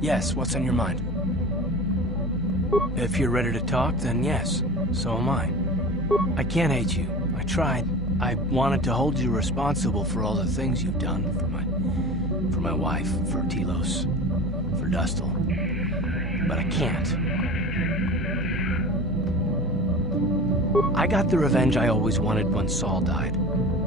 Yes, what's on your mind? If you're ready to talk, then yes, so am I. I can't hate you. I tried. I wanted to hold you responsible for all the things you've done for my wife, for Telos, for Dustle. But I can't. I got the revenge I always wanted when Saul died,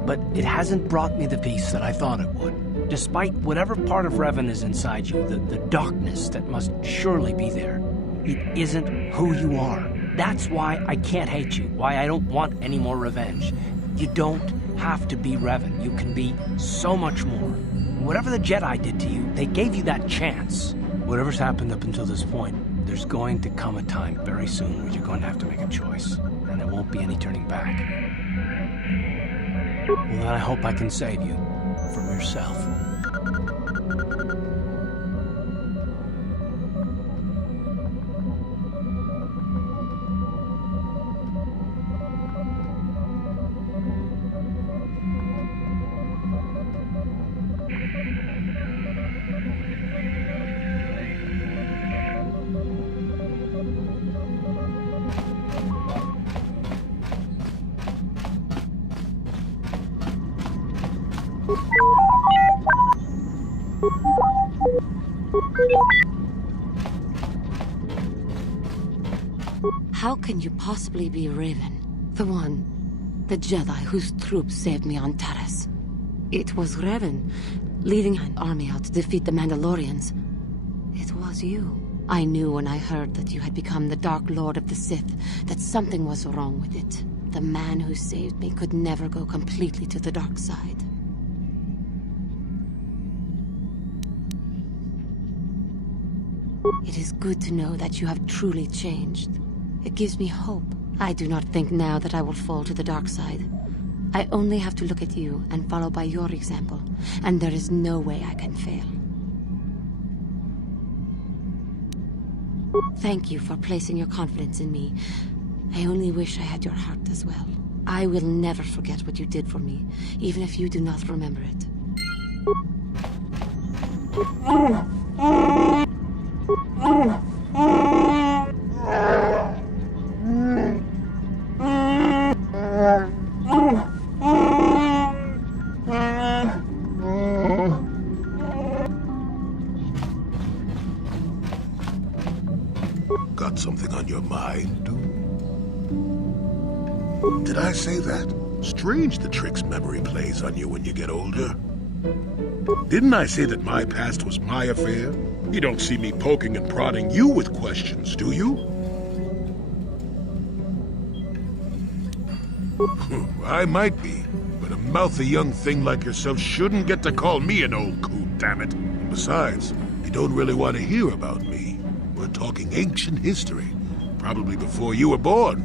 but it hasn't brought me the peace that I thought it would. Despite whatever part of Revan is inside you, the darkness that must surely be there, it isn't who you are. That's why I can't hate you, why I don't want any more revenge. You don't have to be Revan. You can be so much more. Whatever the Jedi did to you, they gave you that chance. Whatever's happened up until this point, there's going to come a time very soon where you're going to have to make a choice, and there won't be any turning back. Well, then I hope I can save you from yourself. How can you possibly be Raven? The Jedi whose troops saved me on Taris. It was Raven, leading an army out to defeat the Mandalorians. It was you. I knew when I heard that you had become the Dark Lord of the Sith, that something was wrong with it. The man who saved me could never go completely to the dark side. It is good to know that you have truly changed. It gives me hope. I do not think now that I will fall to the dark side. I only have to look at you and follow by your example, and there is no way I can fail. Thank you for placing your confidence in me. I only wish I had your heart as well. I will never forget what you did for me, even if you do not remember it. Got something on your mind, dude? Did I say that? Strange the tricks memory plays on you when you get older. Didn't I say that my past was my affair? You don't see me poking and prodding you with questions, do you? I might be, but a mouthy young thing like yourself shouldn't get to call me an old coot, damn it. And besides, you don't really want to hear about me. We're talking ancient history, probably before you were born.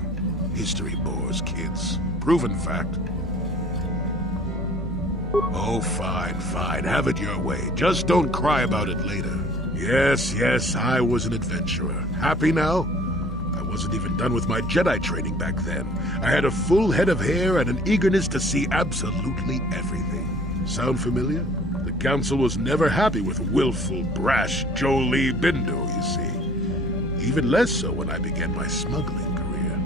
History bores kids. Proven fact. Oh, fine, fine. Have it your way. Just don't cry about it later. Yes, I was an adventurer. Happy now? I wasn't even done with my Jedi training back then. I had a full head of hair and an eagerness to see absolutely everything. Sound familiar? The Council was never happy with willful, brash Jolee Bindo, you see. Even less so when I began my smuggling career.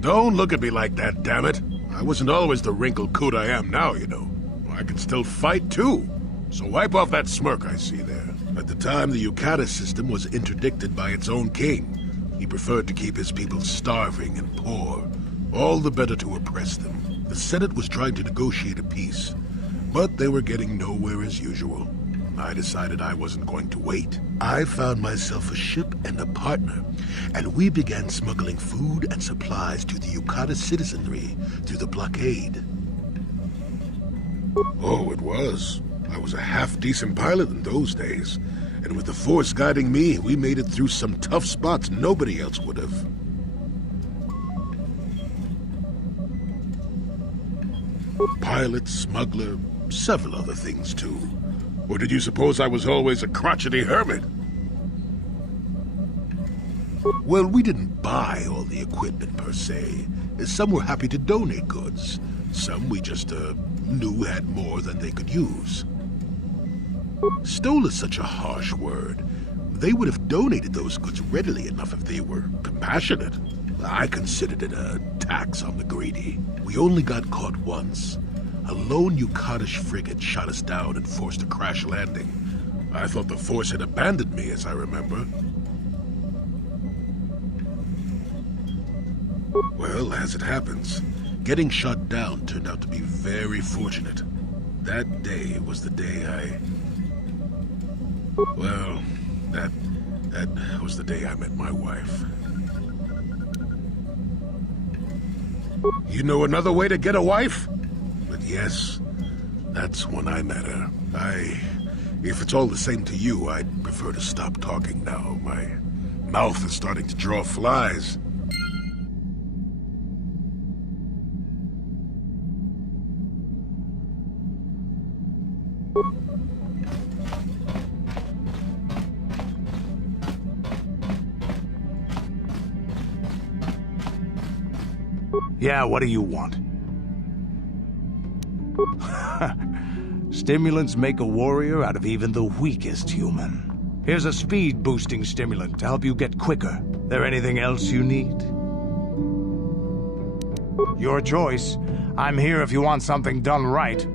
Don't look at me like that, damn it. I wasn't always the wrinkled coot I am now, you know. I can still fight, too. So wipe off that smirk I see there. At the time, the Yukata system was interdicted by its own king. He preferred to keep his people starving and poor, all the better to oppress them. The Senate was trying to negotiate a peace, but they were getting nowhere as usual. I decided I wasn't going to wait. I found myself a ship and a partner, and we began smuggling food and supplies to the Yukata citizenry through the blockade. Oh, it was. I was a half-decent pilot in those days, and with the Force guiding me, we made it through some tough spots nobody else would have. Pilot, smuggler, several other things too. Or did you suppose I was always a crotchety hermit? Well, we didn't buy all the equipment per se. Some were happy to donate goods. Some we just, knew had more than they could use. Stole is such a harsh word. They would have donated those goods readily enough if they were compassionate. I considered it a tax on the greedy. We only got caught once. A lone Yukatish frigate shot us down and forced a crash landing. I thought the force had abandoned me, as I remember. Well, as it happens, getting shot down turned out to be very fortunate. That day was the day Well, that was the day I met my wife. You know another way to get a wife? But yes, that's when I met her. If it's all the same to you, I'd prefer to stop talking now. My mouth is starting to draw flies. Yeah, what do you want? Stimulants make a warrior out of even the weakest human. Here's a speed-boosting stimulant to help you get quicker. There anything else you need? Your choice. I'm here if you want something done right.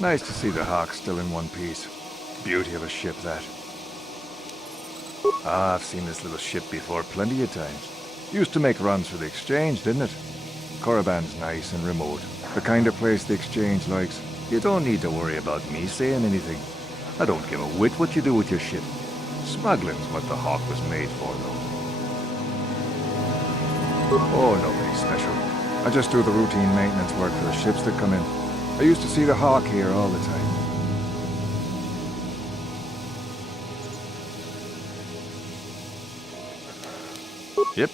Nice to see the Hawk still in one piece. Beauty of a ship, that. Ah, I've seen this little ship before plenty of times. Used to make runs for the exchange, didn't it? Korriban's nice and remote. The kind of place the exchange likes. You don't need to worry about me saying anything. I don't give a whit what you do with your ship. Smuggling's what the Hawk was made for, though. Oh, nobody special. I just do the routine maintenance work for the ships that come in. I used to see the Hawk here all the time. Yep.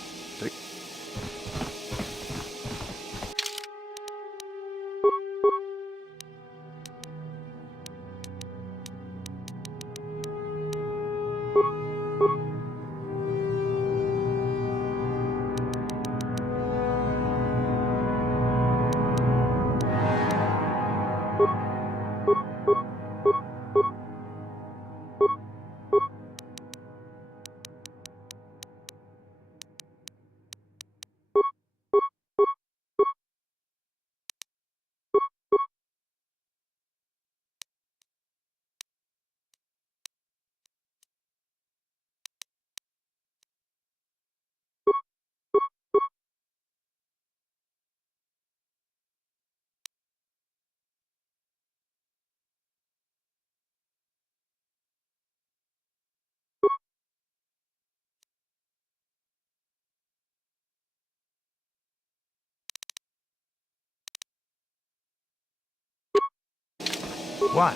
What?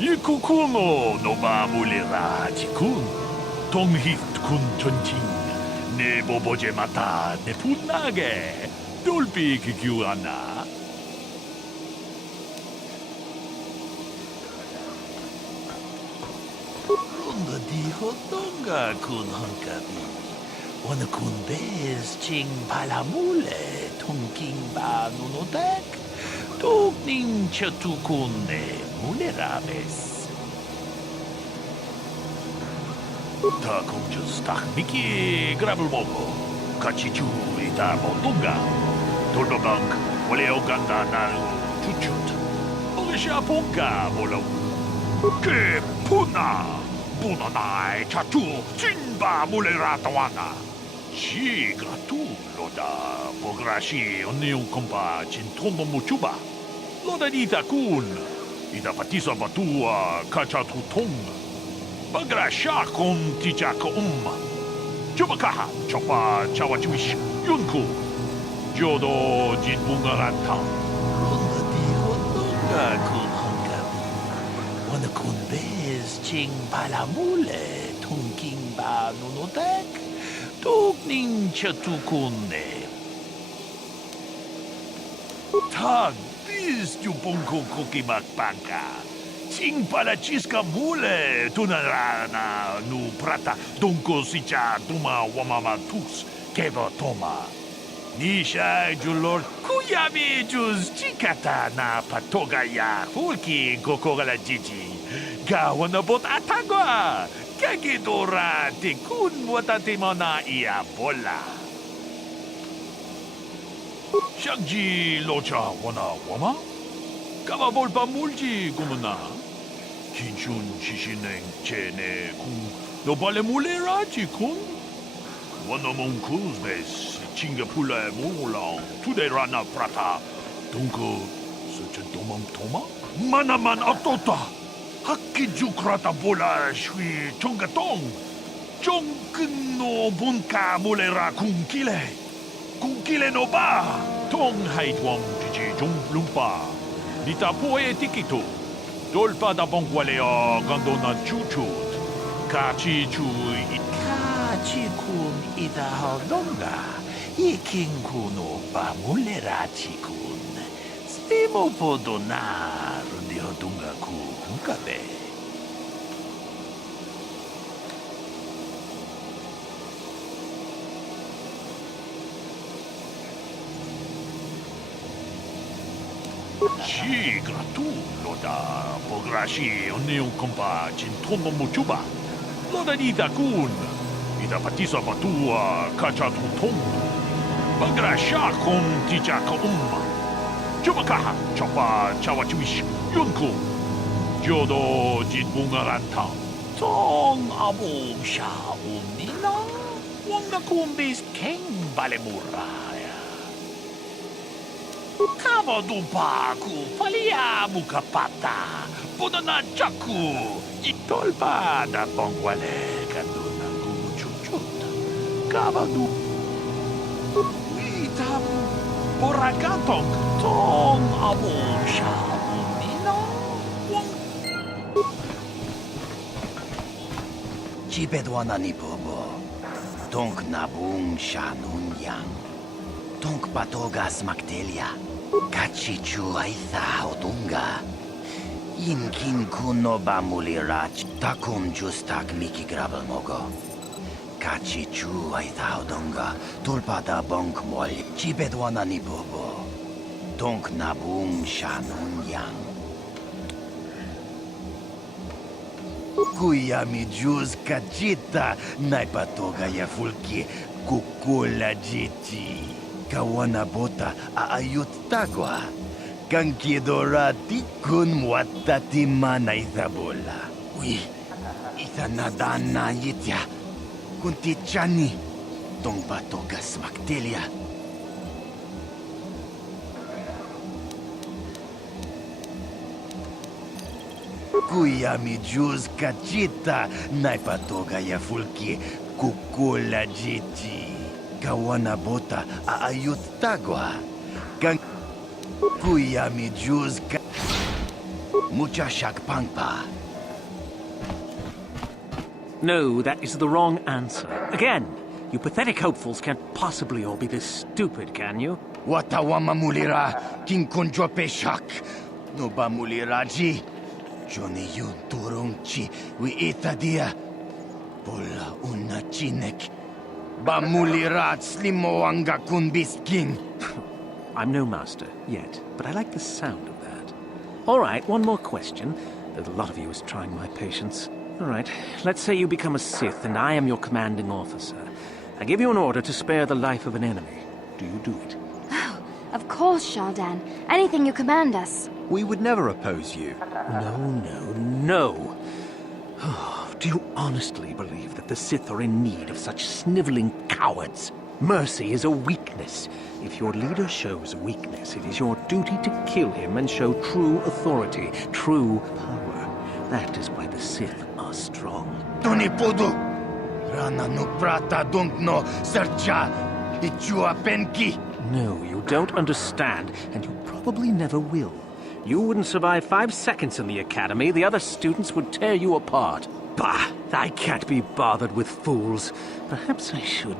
Ikukuno no mamulera tikun. Tonghit kun chonching. Ne boboje mata ne punage. Dolpi kikiwana. Runda di hotonga kun hankabi. Wana kun bez ching palamule. Tonking ba nunotek. Togning chatukunde mulerabes. 다 공주 딱 미끼 그랍을 먹고 같이 주이다 못동가 돌도방 원래 오간다 나루 주축 먹으시아 본가 몰라 그 푸나나의 자투 진바 몰래라 동안아 시가 둘로다 보그라시 언니용 컴파 진통도 못 주바 로다 이다 군 이다 바티사 바투아 카차투 통 바그라샤 콘 티자코 주바카하 초파 차와주시 윤쿠 조도 진bunga란타 론다 디호동가 군 원의 군베스 징발라몰레 통킹바 누노덱 뚝닝 셔투군네 탁 비스주 봉코 코키막 빵까 징발라치스카 몰레 도나라나 누 프라타 동코시자 두마 와마마 툭스 케버 토마 니샤 줄롤 쿠야미 주스 치카타 나 파토가야 훌키 고코가라 지지 가와나봇 아타과 가기도라 티군 와타티모나 이야 볼라 샹지 로차 와나 와마 까마볼바 물지 고문나 긴춘 지신행 제네 군 노발레 몰레라지 군 원어몽 쿠즈베스 징가풀라에 몰랑 투데라나 프라타 동그 수천 도망 토마 마나만 어떠다 학기주 크라타 볼라 슈이 종가똥 종근노 본카 몰레라 궁길레 노바 통하이트왕 지지 종lumpa 니타 포에 티키토 돌바다 봉과레어 간도나 추추 카치추이 카치군 이다하던가 이킹군오 바몰레라치군 스티모포도나 룬디호동가쿠 군카베 시가 둘로다 보그라시 언니용 컴파 진톤도 못 주바 로다 니다군 이다 바티사 바투아 카차투 통 바그라샤 콘 티자코 주바카하 초파 차와주시 윤쿠 조도 진bunga란타 통 아봉샤 옴니나 왕가군비스 캥 발레무라야 카바두파쿠 팔리야 무카파타 보다나 자쿠 이돌바다 봉과레 간도나 구추추타 카바두 위탐 보라간통 통 아봉샤 옴니나 왕 집에도 하나니 보고 동나붕 샤눈양 동바토가 스막텔리아 같이 주아이사 오동가 인킨 쿠노바 물리라치 타콤 주스탁 미키 그라블 먹어 같이 주아이사 오동가 돌바다 벙크 몰리 집에도 하나니 보고 동나붕 샤눈양 Куями джуз качита, найпатога я фульки, кукула джити. Каwana bota aayut tagwa. Kankidorati kun muatati mana isabola. Ui, isa nadana yitya. Kunti chani, tong patoga smaktelia. Куями джуз качита, найпатога я фульки, кукула джити. Kawana bota aayut tagwa. Kuyami juz ka... Muchashak pangpa. No, that is the wrong answer. Again, you pathetic hopefuls can't possibly all be this stupid, can you? Watawama mulira, kinkunjo peshak. No ba muliraji? Johnny yun turungchi, wi itadia. Pola una chinek. Bamulirat slimoanga kunbisking. I'm no master, yet, but I like the sound of that. All right, one more question, though the lot of you is trying my patience. All right, let's say you become a Sith and I am your commanding officer. I give you an order to spare the life of an enemy. Do you do it? Oh, of course, Shardan. Anything you command us. We would never oppose you. No. Oh, do you honestly believe that the Sith are in need of such sniveling cowards? Mercy is a weakness. If your leader shows weakness, it is your duty to kill him and show true authority, true power. That is why the Sith are strong. Tunipudu! Rana no prata no sercha ichua penki. No, you don't understand, and you probably never will. You wouldn't survive 5 seconds in the academy. The other students would tear you apart. Bah! I can't be bothered with fools. Perhaps I should,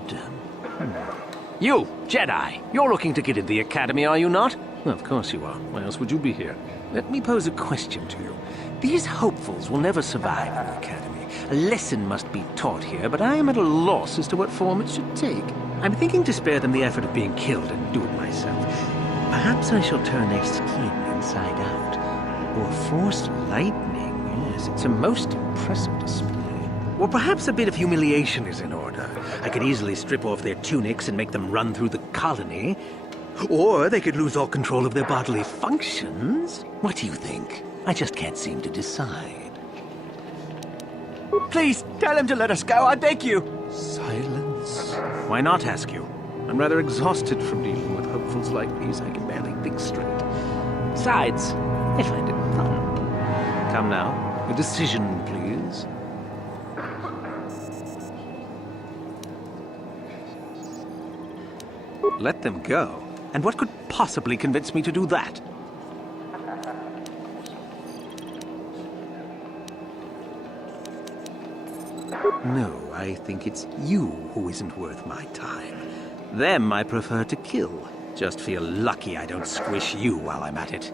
You, Jedi, you're looking to get into the academy, are you not? Well, of course you are. Why else would you be here? Let me pose a question to you. These hopefuls will never survive in the academy. A lesson must be taught here, but I am at a loss as to what form it should take. I'm thinking to spare them the effort of being killed and do it myself. Perhaps I shall turn their skin inside out. Or force lightning. Yes, it's a most impressive display. Or perhaps a bit of humiliation is in order. I could easily strip off their tunics and make them run through the colony. Or they could lose all control of their bodily functions. What do you think? I just can't seem to decide. Please, tell him to let us go, I beg you. Silence. Why not, ask you? I'm rather exhausted from dealing with hopefuls like these. I can barely think straight. Besides, I find it fun. Come now, a decision, please. Let them go? And what could possibly convince me to do that? No, I think it's you who isn't worth my time. Them I prefer to kill. Just feel lucky I don't squish you while I'm at it.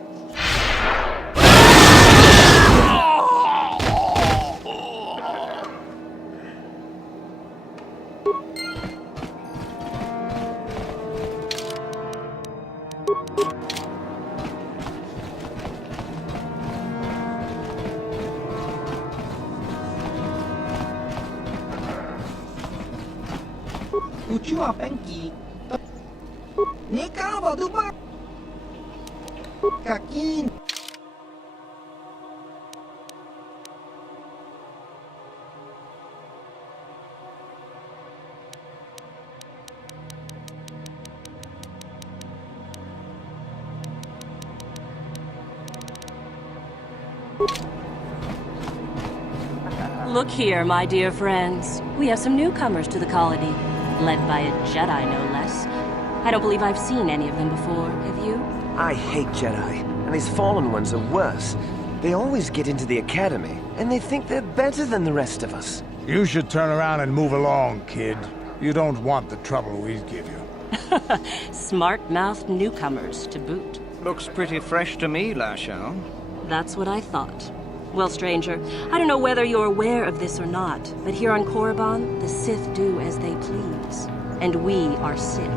Uchua penki. Nika baduba. Kakin. Look here, my dear friends. We have some newcomers to the colony, led by a Jedi, no less. I don't believe I've seen any of them before, have you? I hate Jedi, and these fallen ones are worse. They always get into the academy, and they think they're better than the rest of us. You should turn around and move along, kid. You don't want the trouble we give you. Smart-mouthed newcomers, to boot. Looks pretty fresh to me, Lashao. That's what I thought. Well, stranger, I don't know whether you're aware of this or not, but here on Korriban, the Sith do as they please. And we are Sith.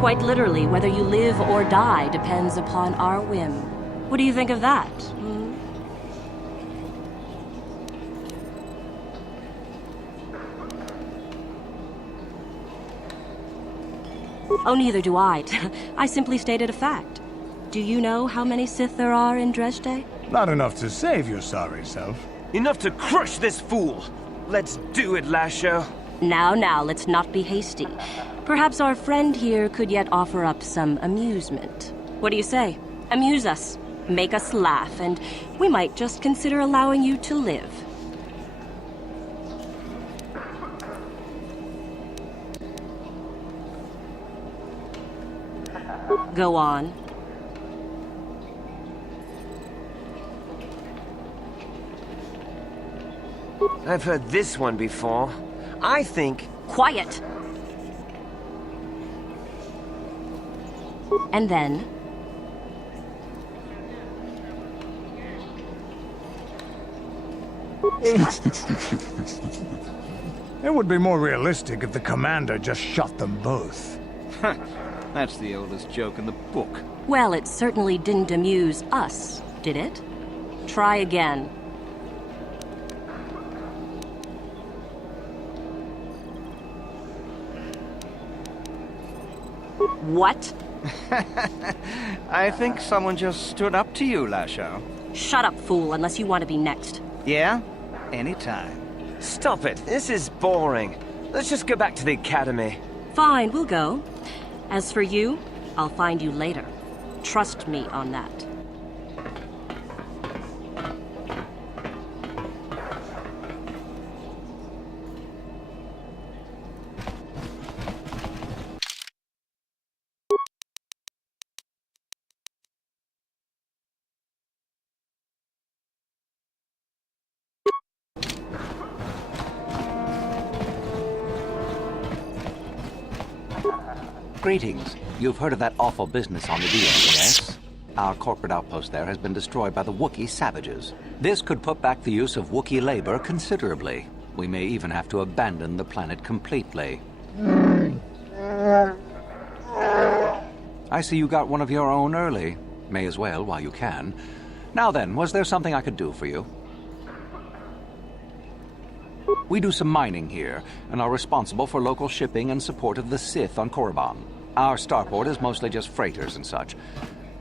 Quite literally, whether you live or die depends upon our whim. What do you think of that, Oh, neither do I. I simply stated a fact. Do you know how many Sith there are in Dresde? Not enough to save your sorry self. Enough to crush this fool! Let's do it, Lasho. Now, let's not be hasty. Perhaps our friend here could yet offer up some amusement. What do you say? Amuse us, make us laugh, and we might just consider allowing you to live. Go on. I've heard this one before. I think... Quiet! And then... It would be more realistic if the commander just shot them both. That's the oldest joke in the book. Well, it certainly didn't amuse us, did it? Try again. What? I think someone just stood up to you, Lashao. Shut up, fool, unless you want to be next. Yeah? Anytime. Stop it. This is boring. Let's just go back to the academy. Fine, we'll go. As for you, I'll find you later. Trust me on that. Greetings. You've heard of that awful business on the deal, yes? Our corporate outpost there has been destroyed by the Wookiee savages. This could put back the use of Wookiee labor considerably. We may even have to abandon the planet completely. I see you got one of your own early. May as well while you can. Now then, was there something I could do for you? We do some mining here, and are responsible for local shipping and support of the Sith on Korriban. Our starport is mostly just freighters and such.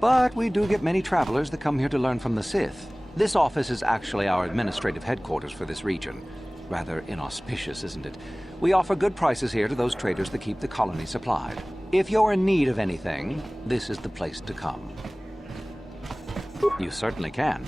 But we do get many travelers that come here to learn from the Sith. This office is actually our administrative headquarters for this region. Rather inauspicious, isn't it? We offer good prices here to those traders that keep the colony supplied. If you're in need of anything, this is the place to come. You certainly can.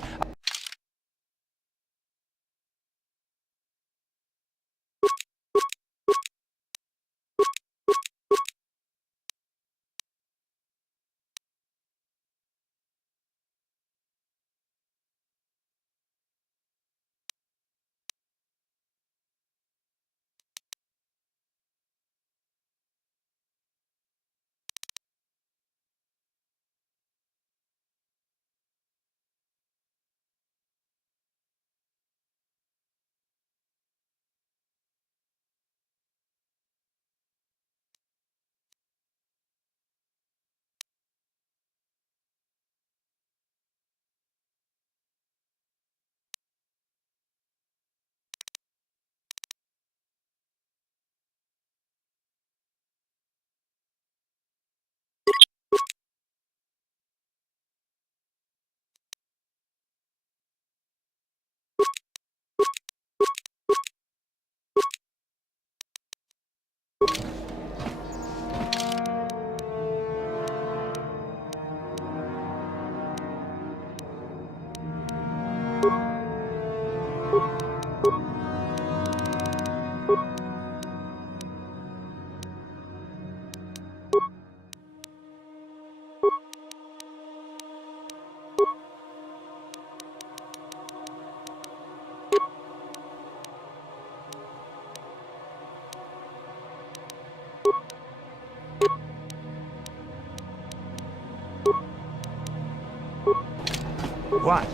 What?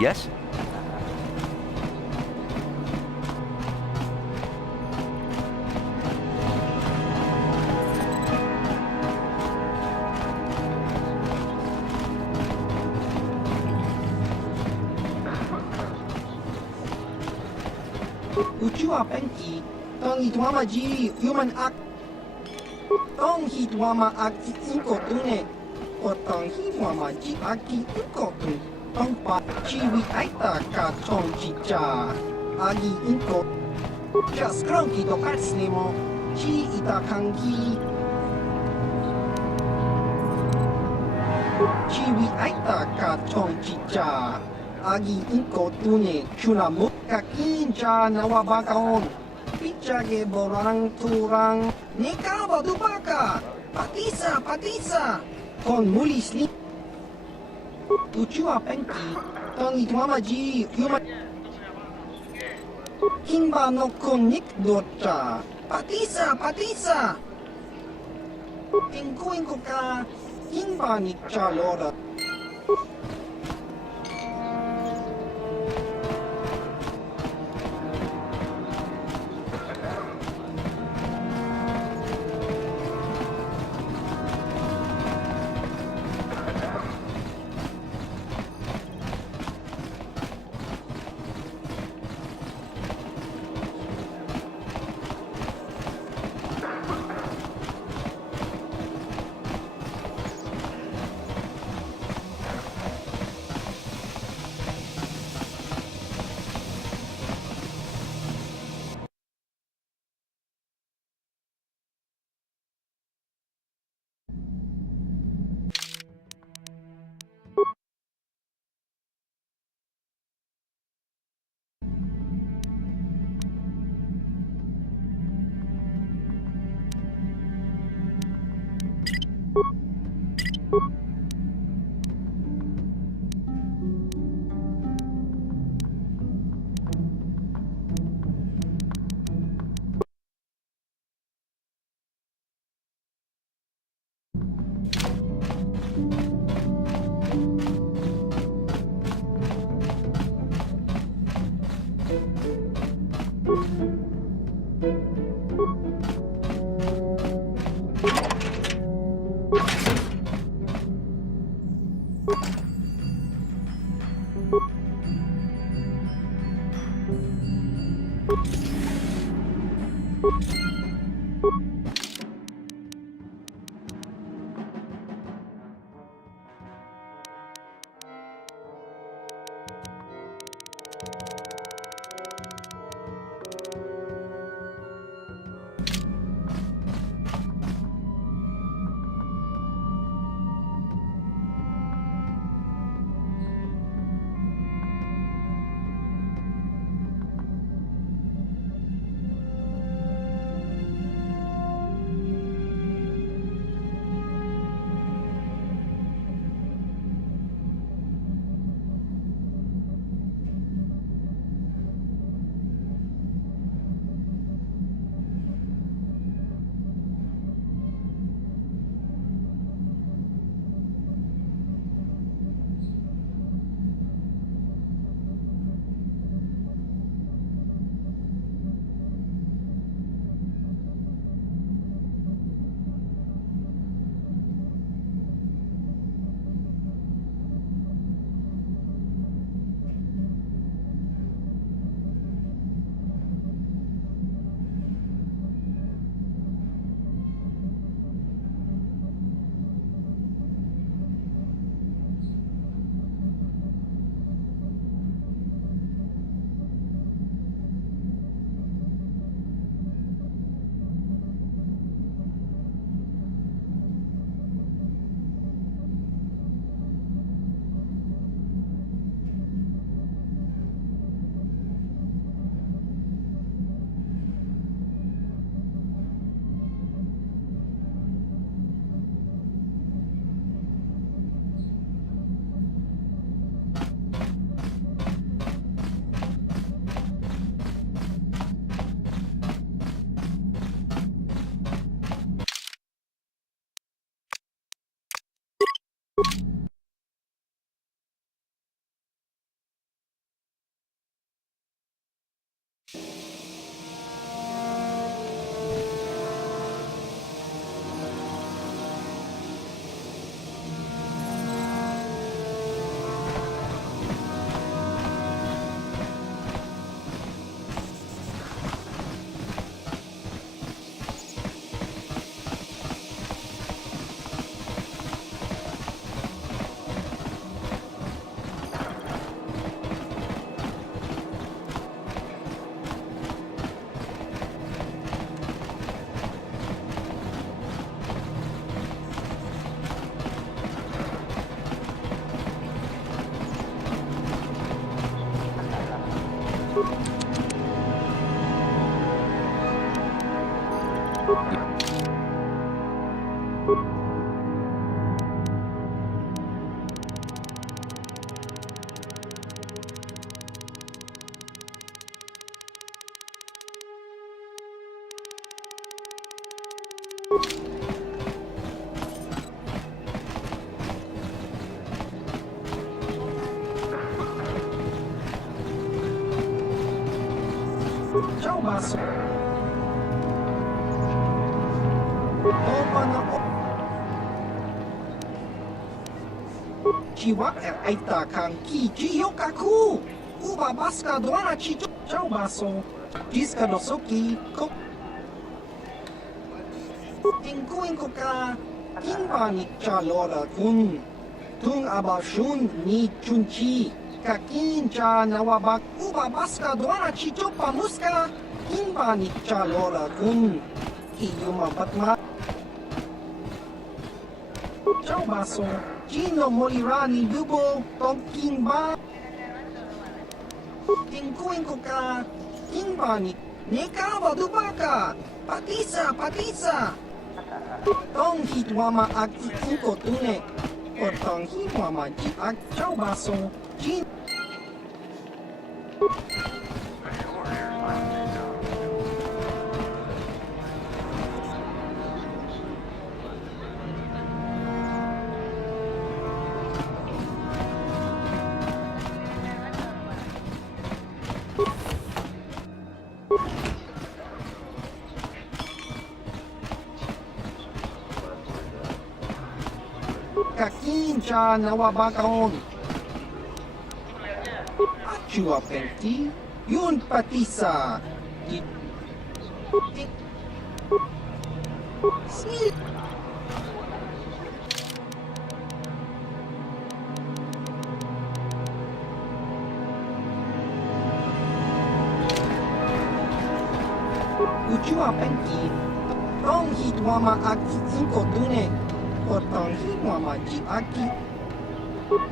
Yes? Uchua penki, tong hitwama ji human ak. Tong hitwama ak inko tune, o tong hitwama ji aki inko tune. Tong pa chiwi aita ka tong chicha, agi inko. Just kronki do katsnemo, chi ita kangi. Chiwi aita ka tong chicha. Agi inko tune chuna muka kincha nawabakaon. Pichage borang turang. Nikaba dubaka. Patisa, patisa. Kon mulis ni. Uchua penki. Tong itwama ji human. Himba no konik docha. Patisa, patisa. Inko inko ka. Himba ni chalora. Ciao basso. Opa na o. Chiwak aita kang ki chiyokaku. Uba baska doana chicho. Ciao basso. Diska dosoki ko. Inko ka. Kimba ni chalora kun. Tung abashun ni chunchi. Kakin cha nawabak uba baska doana chicho pamuska. Kimba ni chalora kun. Iyuma batma. Ciao basso. Gino molirani dubo tong kimba. Inko ka. Kimba ni nekawa dubaka. Patisa. Tong hitwama ak inko tune. O tong hitwama ji ak ciao basso. Gino. cha nawabakaon. Achua penki, yun patisa. Smith. Uchua penki, tong hitwama aki inko dune, otong hitwama ji aki.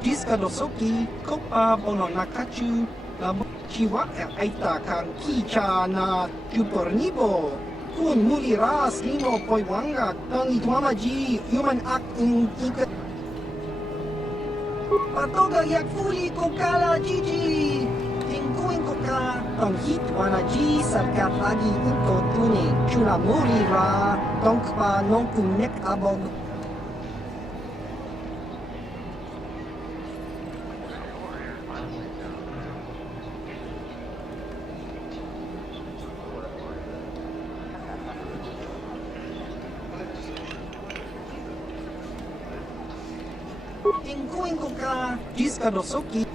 Jiska dosoki, kopa bono nakachu, labo chiwa aita kan kicha na jupornibo. Kun muli ras lino poiwanga, tong hitwama ji human act in ika. Patoga yak fuli kokala jiji. Tingkuin ko ka, tong hitwana ji sarkat lagi inko tune, chuna muli ra, tong pa nong kunek abog. Tingkuin ko ka, jiska dosoki.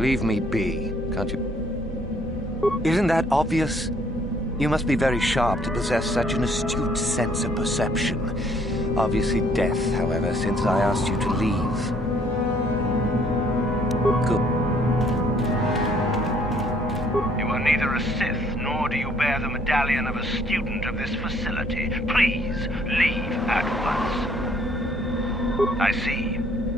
Leave me be, can't you? Isn't that obvious? You must be very sharp to possess such an astute sense of perception. Obviously death, however, since I asked you to leave. Good. You are neither a Sith, nor do you bear the medallion of a student of this facility. Please, leave at once. I see.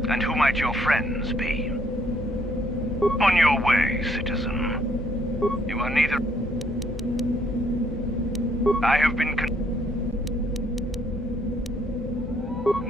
And who might your friends be? On your way, citizen. You are neither... I have been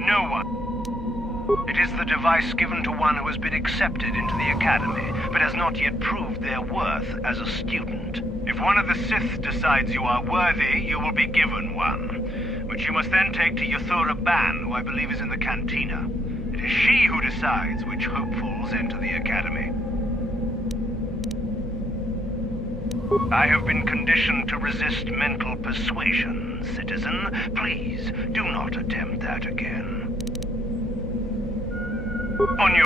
No one. It is the device given to one who has been accepted into the Academy, but has not yet proved their worth as a student. If one of the Sith decides you are worthy, you will be given one, which you must then take to Korriban, who I believe is in the cantina. It is she who decides which hopefuls enter the Academy. I have been conditioned to resist mental persuasion, citizen. Please, do not attempt that again. On your...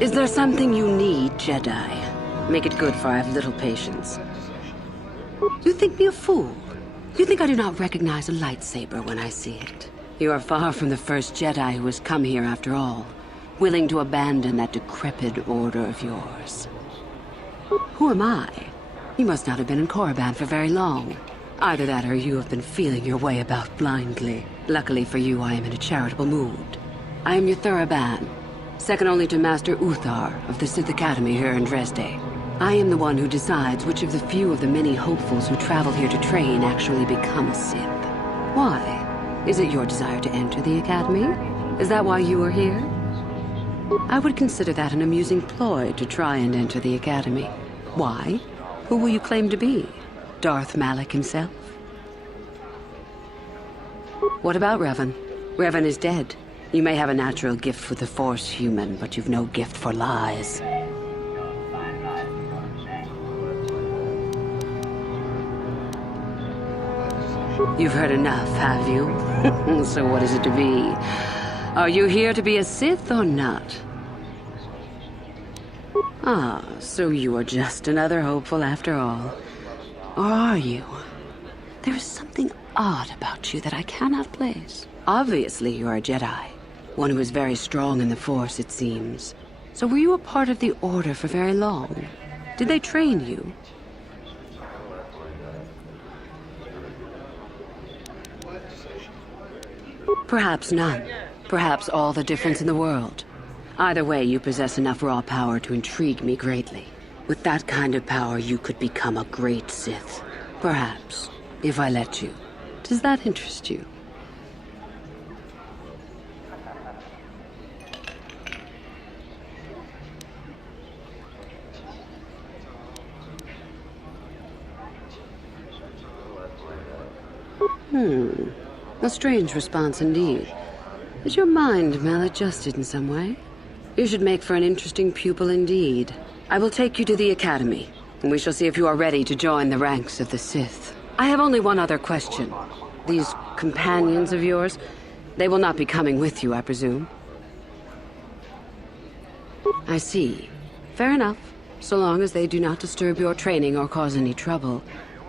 Is there something you need, Jedi? Make it good, for I have little patience. You think me a fool? You think I do not recognize a lightsaber when I see it? You are far from the first Jedi who has come here after all, willing to abandon that decrepit order of yours. Who am I? You must not have been in Korriban for very long. Either that or you have been feeling your way about blindly. Luckily for you, I am in a charitable mood. I am your Korriban, second only to Master Uthar of the Sith Academy here in Dresde. I am the one who decides which of the few of the many hopefuls who travel here to train actually become a Sith. Why? Is it your desire to enter the Academy? Is that why you are here? I would consider that an amusing ploy to try and enter the Academy. Why? Who will you claim to be? Darth Malak himself? What about Revan? Revan is dead. You may have a natural gift with the Force, human, but you've no gift for lies. You've heard enough, have you? So what is it to be? Are you here to be a Sith or not? Ah, so you are just another hopeful after all. Or are you? There is something odd about you that I cannot place. Obviously, you are a Jedi. One who is very strong in the Force, it seems. So were you a part of the Order for very long? Did they train you? Perhaps none. Perhaps all the difference in the world. Either way, you possess enough raw power to intrigue me greatly. With that kind of power, you could become a great Sith. Perhaps, if I let you. Does that interest you? A strange response indeed. Is your mind maladjusted in some way? You should make for an interesting pupil indeed. I will take you to the Academy, and we shall see if you are ready to join the ranks of the Sith. I have only one other question. These companions of yours, they will not be coming with you, I presume? I see. Fair enough. So long as they do not disturb your training or cause any trouble.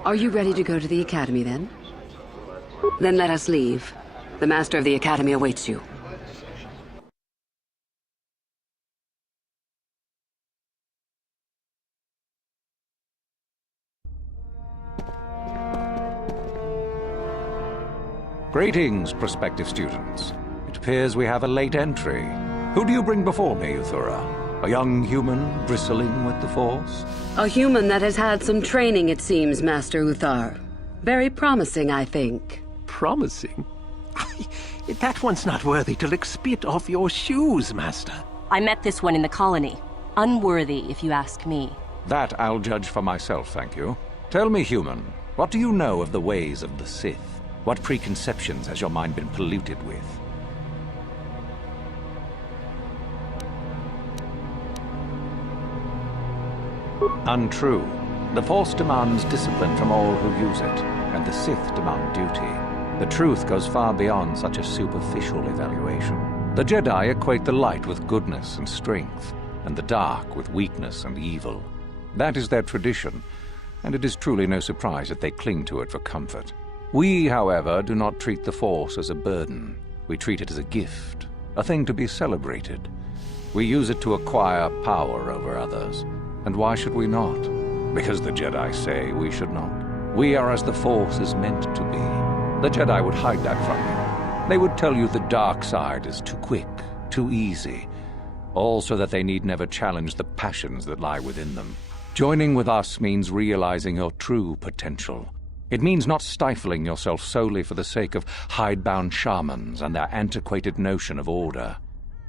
Are you ready to go to the Academy, then? Then let us leave. The Master of the Academy awaits you. Greetings, prospective students. It appears we have a late entry. Who do you bring before me, Uthura? A young human bristling with the Force? A human that has had some training, it seems, Master Uthar. Very promising, I think. Promising? That one's not worthy to lick spit off your shoes, Master. I met this one in the colony. Unworthy, if you ask me. That I'll judge for myself, thank you. Tell me, human, what do you know of the ways of the Sith? What preconceptions has your mind been polluted with? Untrue. The Force demands discipline from all who use it, and the Sith demand duty. The truth goes far beyond such a superficial evaluation. The Jedi equate the light with goodness and strength, and the dark with weakness and evil. That is their tradition, and it is truly no surprise that they cling to it for comfort. We, however, do not treat the Force as a burden. We treat it as a gift, a thing to be celebrated. We use it to acquire power over others. And why should we not? Because the Jedi say we should not. We are as the Force is meant to be. The Jedi would hide that from you. They would tell you the dark side is too quick, too easy, all so that they need never challenge the passions that lie within them. Joining with us means realizing your true potential. It means not stifling yourself solely for the sake of hidebound shamans and their antiquated notion of order.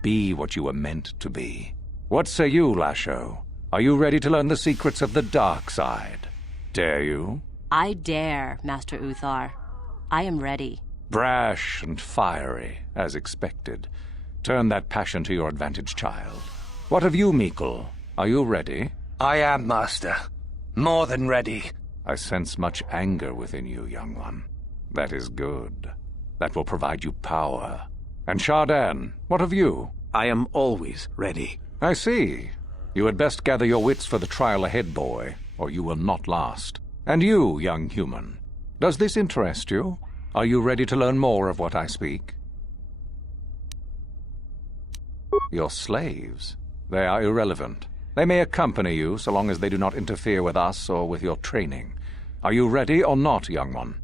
Be what you were meant to be. What say you, Lasho? Are you ready to learn the secrets of the dark side? Dare you? I dare, Master Uthar. I am ready. Brash and fiery, as expected. Turn that passion to your advantage, child. What of you, Meekle? Are you ready? I am, Master. More than ready. I sense much anger within you, young one. That is good. That will provide you power. And Shardan, what of you? I am always ready. I see. You had best gather your wits for the trial ahead, boy, or you will not last. And you, young human, does this interest you? Are you ready to learn more of what I speak? Your slaves. They are irrelevant. They may accompany you so long as they do not interfere with us or with your training. Are you ready or not, young one?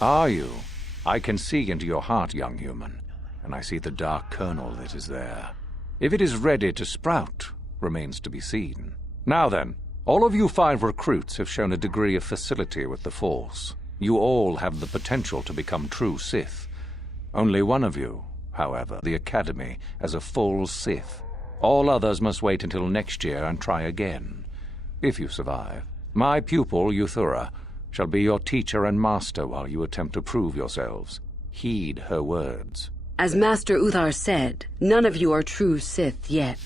Are you? I can see into your heart, young human, and I see the dark kernel that is there. If it is ready to sprout, remains to be seen. Now then, all of you 5 recruits have shown a degree of facility with the Force. You all have the potential to become true Sith. Only one of you, however, the Academy, as a full Sith. All others must wait until next year and try again, if you survive. My pupil, Euthura, shall be your teacher and master while you attempt to prove yourselves. Heed her words. As Master Uthar said, none of you are true Sith yet.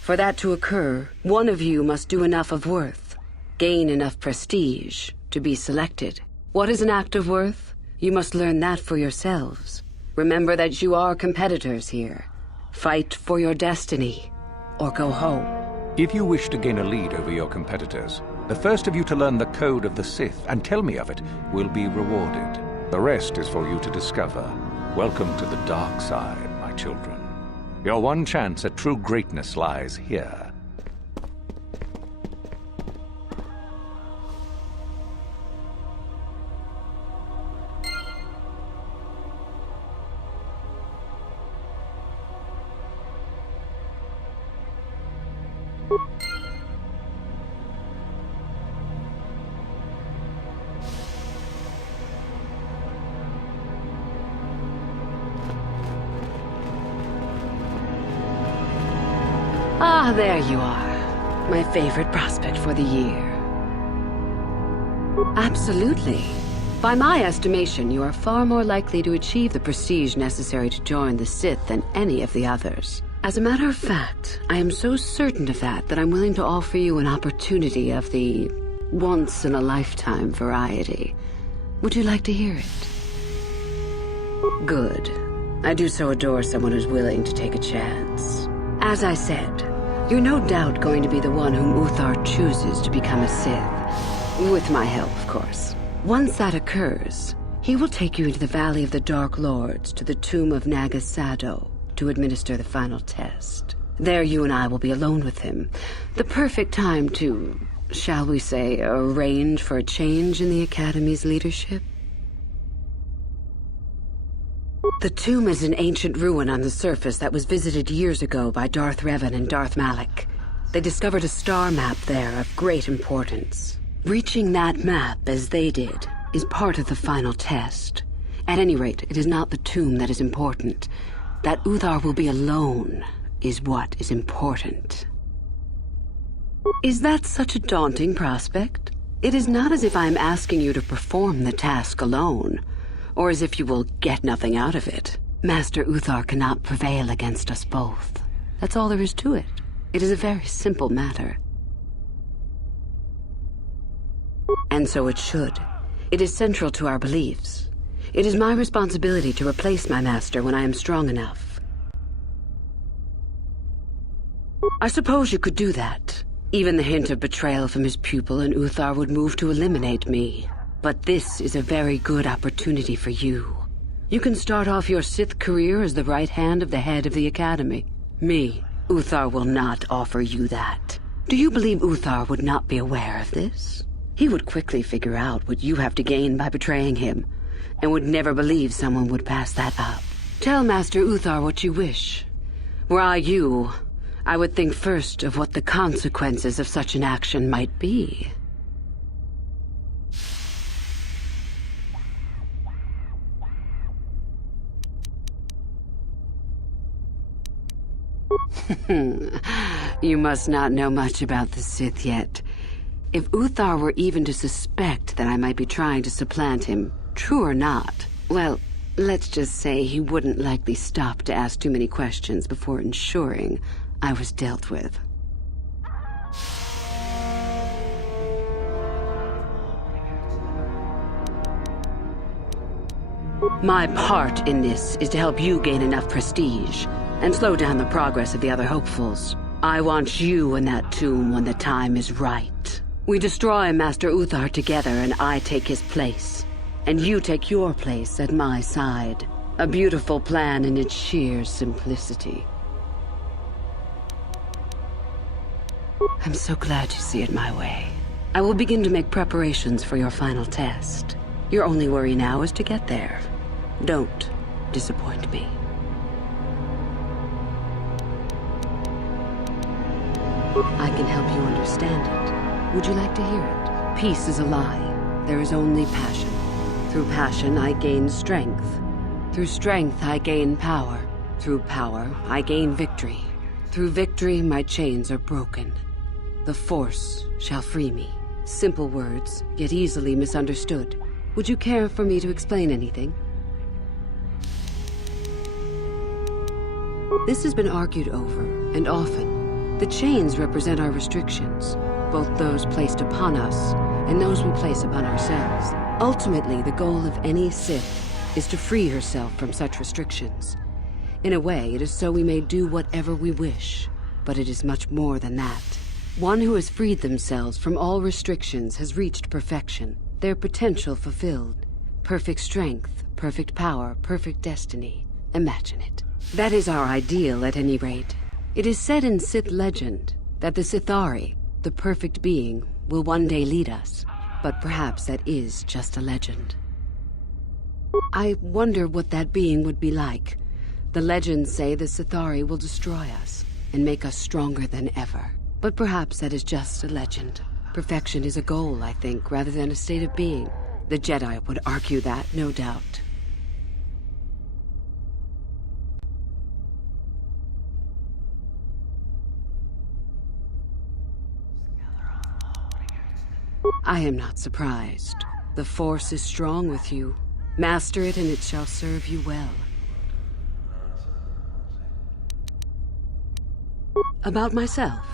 For that to occur, one of you must do enough of worth, gain enough prestige, to be selected. What is an act of worth? You must learn that for yourselves. Remember that you are competitors here. Fight for your destiny, or go home. If you wish to gain a lead over your competitors, the first of you to learn the code of the Sith and tell me of it will be rewarded. The rest is for you to discover. Welcome to the dark side, my children. Your one chance at true greatness lies here. Ah, there you are. My favorite prospect for the year. Absolutely. By my estimation, you are far more likely to achieve the prestige necessary to join the Sith than any of the others. As a matter of fact, I am so certain of that I'm willing to offer you an opportunity of the once-in-a-lifetime variety. Would you like to hear it? Good. I do so adore someone who's willing to take a chance. As I said, you're no doubt going to be the one whom Uthar chooses to become a Sith. With my help, of course. Once that occurs, he will take you into the Valley of the Dark Lords to the tomb of Nagasado to administer the final test. There you and I will be alone with him. The perfect time to, shall we say, arrange for a change in the Academy's leadership. The tomb is an ancient ruin on the surface that was visited years ago by Darth Revan and Darth Malak. They discovered a star map there of great importance. Reaching that map, as they did, is part of the final test. At any rate, it is not the tomb that is important. That Uthar will be alone is what is important. Is that such a daunting prospect? It is not as if I am asking you to perform the task alone, or as if you will get nothing out of it. Master Uthar cannot prevail against us both. That's all there is to it. It is a very simple matter. And so it should. It is central to our beliefs. It is my responsibility to replace my master when I am strong enough. I suppose you could do that. Even the hint of betrayal from his pupil and Uthar would move to eliminate me. But this is a very good opportunity for you. You can start off your Sith career as the right hand of the head of the Academy. Me, Uthar will not offer you that. Do you believe Uthar would not be aware of this? He would quickly figure out what you have to gain by betraying him, and would never believe someone would pass that up. Tell Master Uthar what you wish. Were I you, I would think first of what the consequences of such an action might be. You must not know much about the Sith yet. If Uthar were even to suspect that I might be trying to supplant him, true or not, well, let's just say he wouldn't likely stop to ask too many questions before ensuring I was dealt with. My part in this is to help you gain enough prestige and slow down the progress of the other hopefuls. I want you in that tomb when the time is right. We destroy Master Uthar together and I take his place. And you take your place at my side. A beautiful plan in its sheer simplicity. I'm so glad you see it my way. I will begin to make preparations for your final test. Your only worry now is to get there. Don't disappoint me. I can help you understand it. Would you like to hear it? Peace is a lie. There is only passion. Through passion, I gain strength. Through strength, I gain power. Through power, I gain victory. Through victory, my chains are broken. The Force shall free me. Simple words, yet easily misunderstood. Would you care for me to explain anything? This has been argued over, and often. The chains represent our restrictions, both those placed upon us and those we place upon ourselves. Ultimately, the goal of any Sith is to free herself from such restrictions. In a way, it is so we may do whatever we wish, but it is much more than that. One who has freed themselves from all restrictions has reached perfection, their potential fulfilled. Perfect strength, perfect power, perfect destiny. Imagine it. That is our ideal, at any rate. It is said in Sith legend that the Sithari, the perfect being, will one day lead us. But perhaps that is just a legend. I wonder what that being would be like. The legends say the Sithari will destroy us and make us stronger than ever. But perhaps that is just a legend. Perfection is a goal, I think, rather than a state of being. The Jedi would argue that, no doubt. I am not surprised. The Force is strong with you. Master it and it shall serve you well. About myself.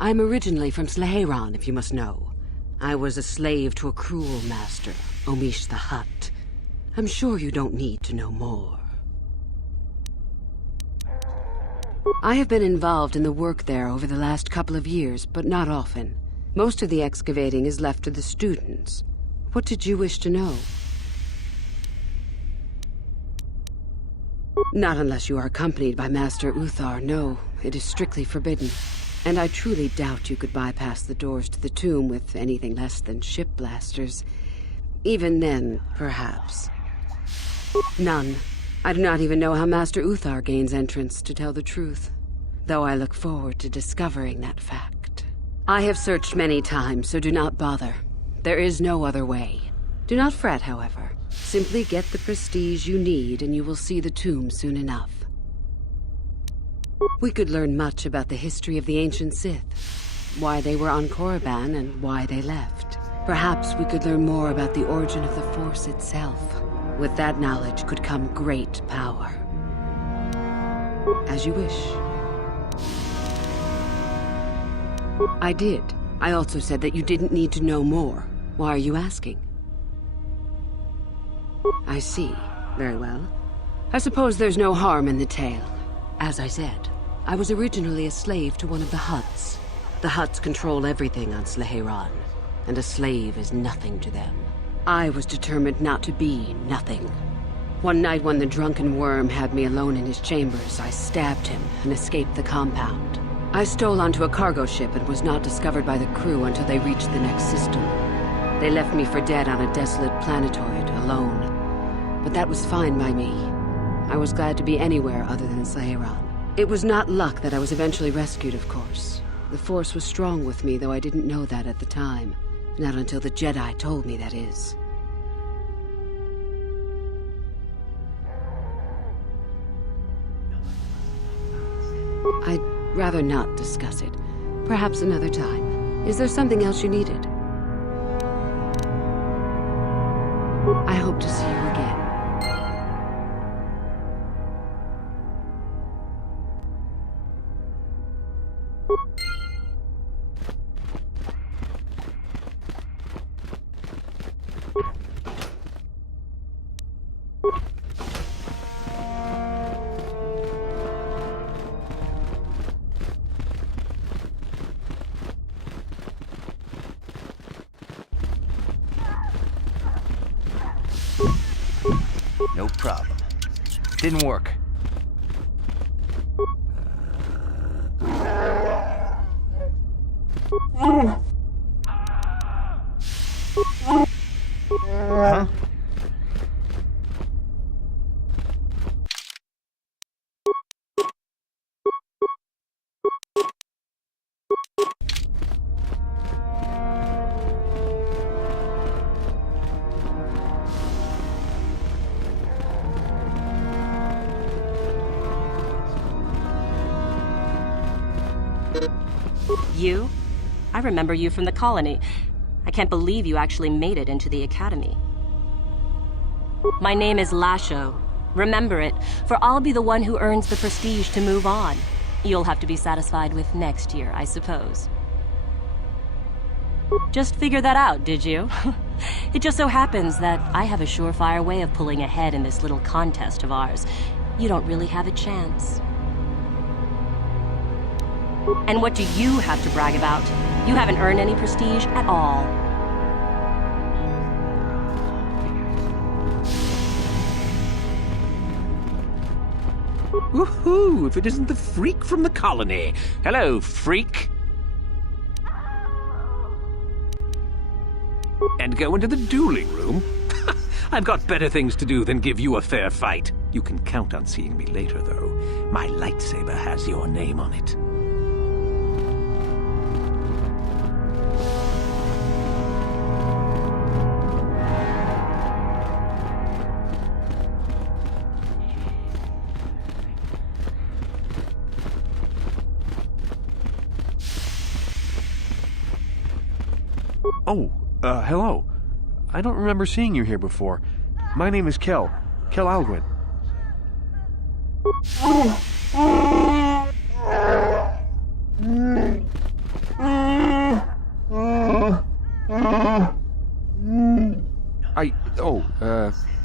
I'm originally from Sleheyron, if you must know. I was a slave to a cruel master, Omish the Hutt. I'm sure you don't need to know more. I have been involved in the work there over the last couple of years, but not often. Most of the excavating is left to the students. What did you wish to know? Not unless you are accompanied by Master Uthar, no. It is strictly forbidden. And I truly doubt you could bypass the doors to the tomb with anything less than ship blasters. Even then, perhaps. None. I do not even know how Master Uthar gains entrance, to tell the truth. Though I look forward to discovering that fact. I have searched many times, so do not bother. There is no other way. Do not fret, however. Simply get the prestige you need and you will see the tomb soon enough. We could learn much about the history of the ancient Sith, why they were on Korriban and why they left. Perhaps we could learn more about the origin of the Force itself. With that knowledge could come great power. As you wish. I did. I also said that you didn't need to know more. Why are you asking? I see. Very well. I suppose there's no harm in the tale. As I said, I was originally a slave to one of the Hutts. The Hutts control everything on Sleheyron, and a slave is nothing to them. I was determined not to be nothing. One night when the drunken worm had me alone in his chambers, I stabbed him and escaped the compound. I stole onto a cargo ship and was not discovered by the crew until they reached the next system. They left me for dead on a desolate planetoid, alone. But that was fine by me. I was glad to be anywhere other than Sleheyron. It was not luck that I was eventually rescued, of course. The Force was strong with me, though I didn't know that at the time. Not until the Jedi told me, that is. I'd rather not discuss it. Perhaps another time. Is there something else you needed? I hope to see you again. No problem. Didn't work. Huh? You? I remember you from the colony. I can't believe you actually made it into the academy. My name is Lasho. Remember it, for I'll be the one who earns the prestige to move on. You'll have to be satisfied with next year, I suppose. Just figure that out, did you? It just so happens that I have a surefire way of pulling ahead in this little contest of ours. You don't really have a chance. And what do you have to brag about? You haven't earned any prestige at all. Woohoo! If it isn't the freak from the colony. Hello, freak. And go into the dueling room? I've got better things to do than give you a fair fight. You can count on seeing me later, though. My lightsaber has your name on it. Oh, hello. I don't remember seeing you here before. My name is Kel. Kel Alguin.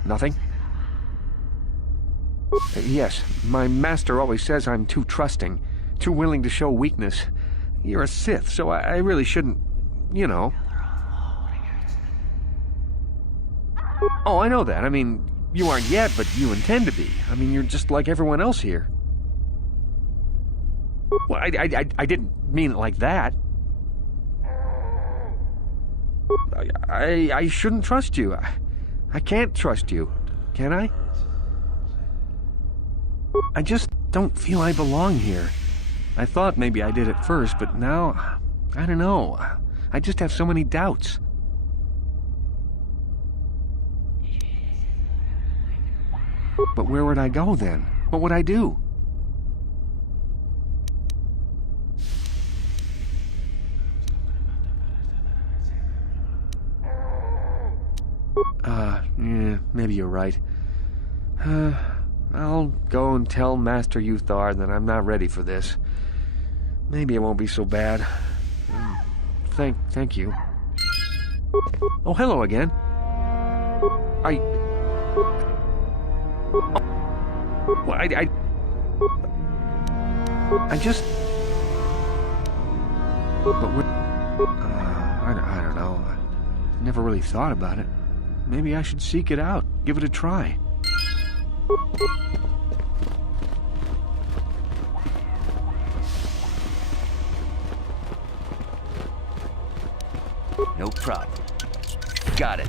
Nothing? Yes, my master always says I'm too trusting, too willing to show weakness. You're a Sith, so I really shouldn't, you know. Oh, I know that. I mean, you aren't yet, but you intend to be. I mean, you're just like everyone else here. Well, I didn't mean it like that. I shouldn't trust you. I can't trust you, can I? I just don't feel I belong here. I thought maybe I did at first, but now, I don't know. I just have so many doubts. But where would I go then? What would I do? Yeah, maybe you're right. I'll go and tell Master Uthar that I'm not ready for this. Maybe it won't be so bad. Thank you. Oh, hello again. I just... But we're... I don't know. I never really thought about it. Maybe I should seek it out. Give it a try. No problem. Got it.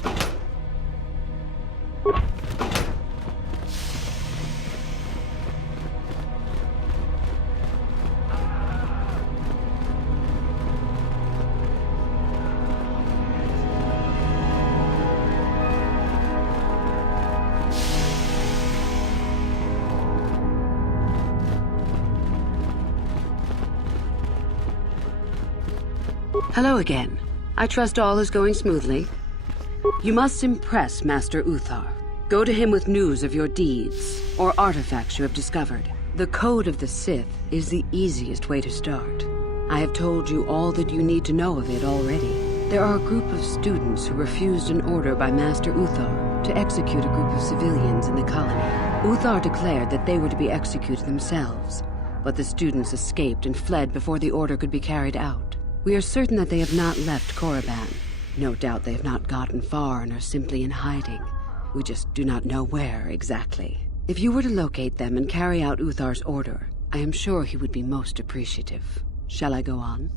Hello again. I trust all is going smoothly. You must impress Master Uthar. Go to him with news of your deeds, or artifacts you have discovered. The Code of the Sith is the easiest way to start. I have told you all that you need to know of it already. There are a group of students who refused an order by Master Uthar to execute a group of civilians in the colony. Uthar declared that they were to be executed themselves, but the students escaped and fled before the order could be carried out. We are certain that they have not left Korriban. No doubt they have not gotten far and are simply in hiding. We just do not know where exactly. If you were to locate them and carry out Uthar's order, I am sure he would be most appreciative. Shall I go on?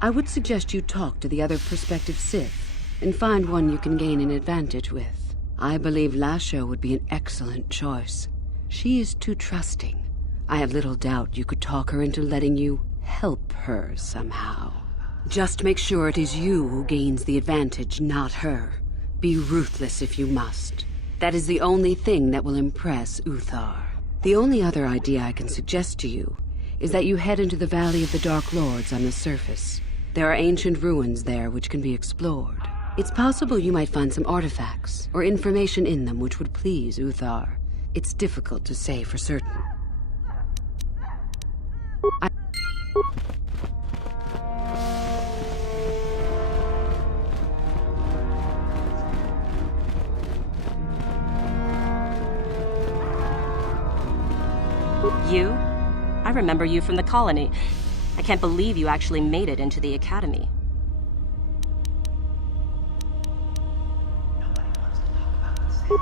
I would suggest you talk to the other prospective Sith and find one you can gain an advantage with. I believe Lasho would be an excellent choice. She is too trusting. I have little doubt you could talk her into letting you help her somehow. Just make sure it is you who gains the advantage, not her. Be ruthless if you must. That is the only thing that will impress Uthar. The only other idea I can suggest to you is that you head into the Valley of the Dark Lords on the surface. There are ancient ruins there which can be explored. It's possible you might find some artifacts or information in them which would please Uthar. It's difficult to say for certain. You? I remember you from the colony. I can't believe you actually made it into the academy.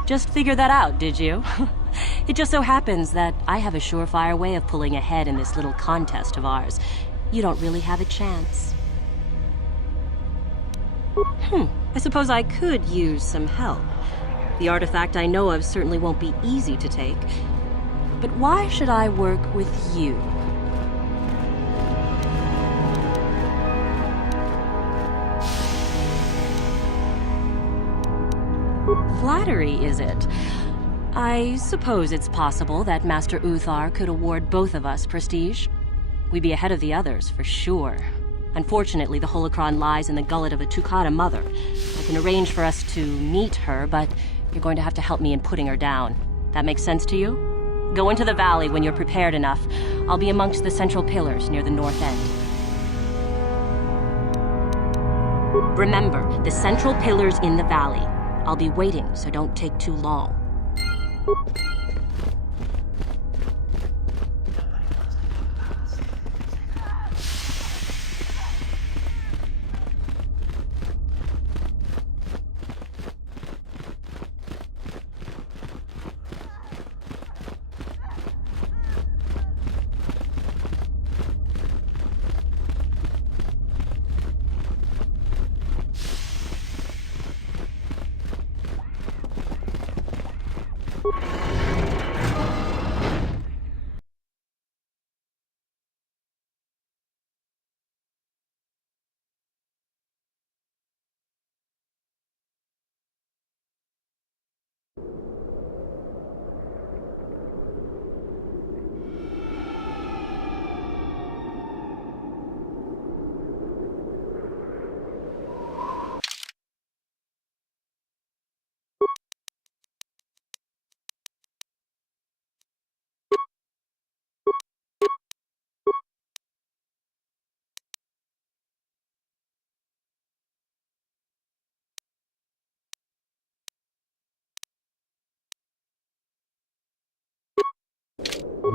Just figured that out, did you? It just so happens that I have a surefire way of pulling ahead in this little contest of ours. You don't really have a chance. I suppose I could use some help. The artifact I know of certainly won't be easy to take. But why should I work with you? Flattery, is it? I suppose it's possible that Master Uthar could award both of us prestige. We'd be ahead of the others, for sure. Unfortunately, the holocron lies in the gullet of a Tukata mother. I can arrange for us to meet her, but you're going to have to help me in putting her down. That makes sense to you? Go into the valley when you're prepared enough. I'll be amongst the central pillars near the north end. Remember, the central pillars in the valley. I'll be waiting, so don't take too long.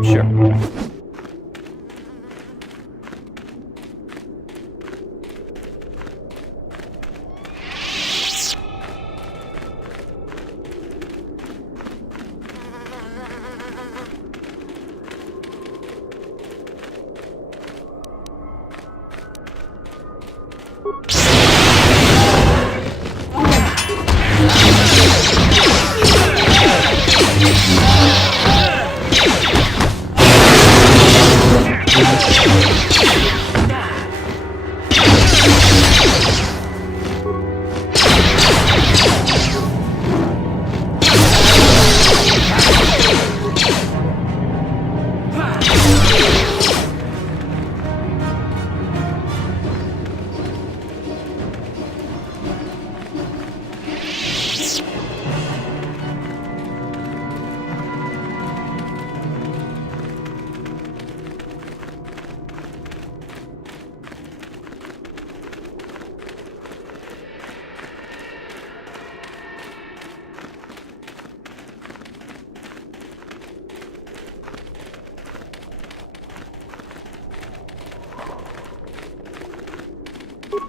Sure.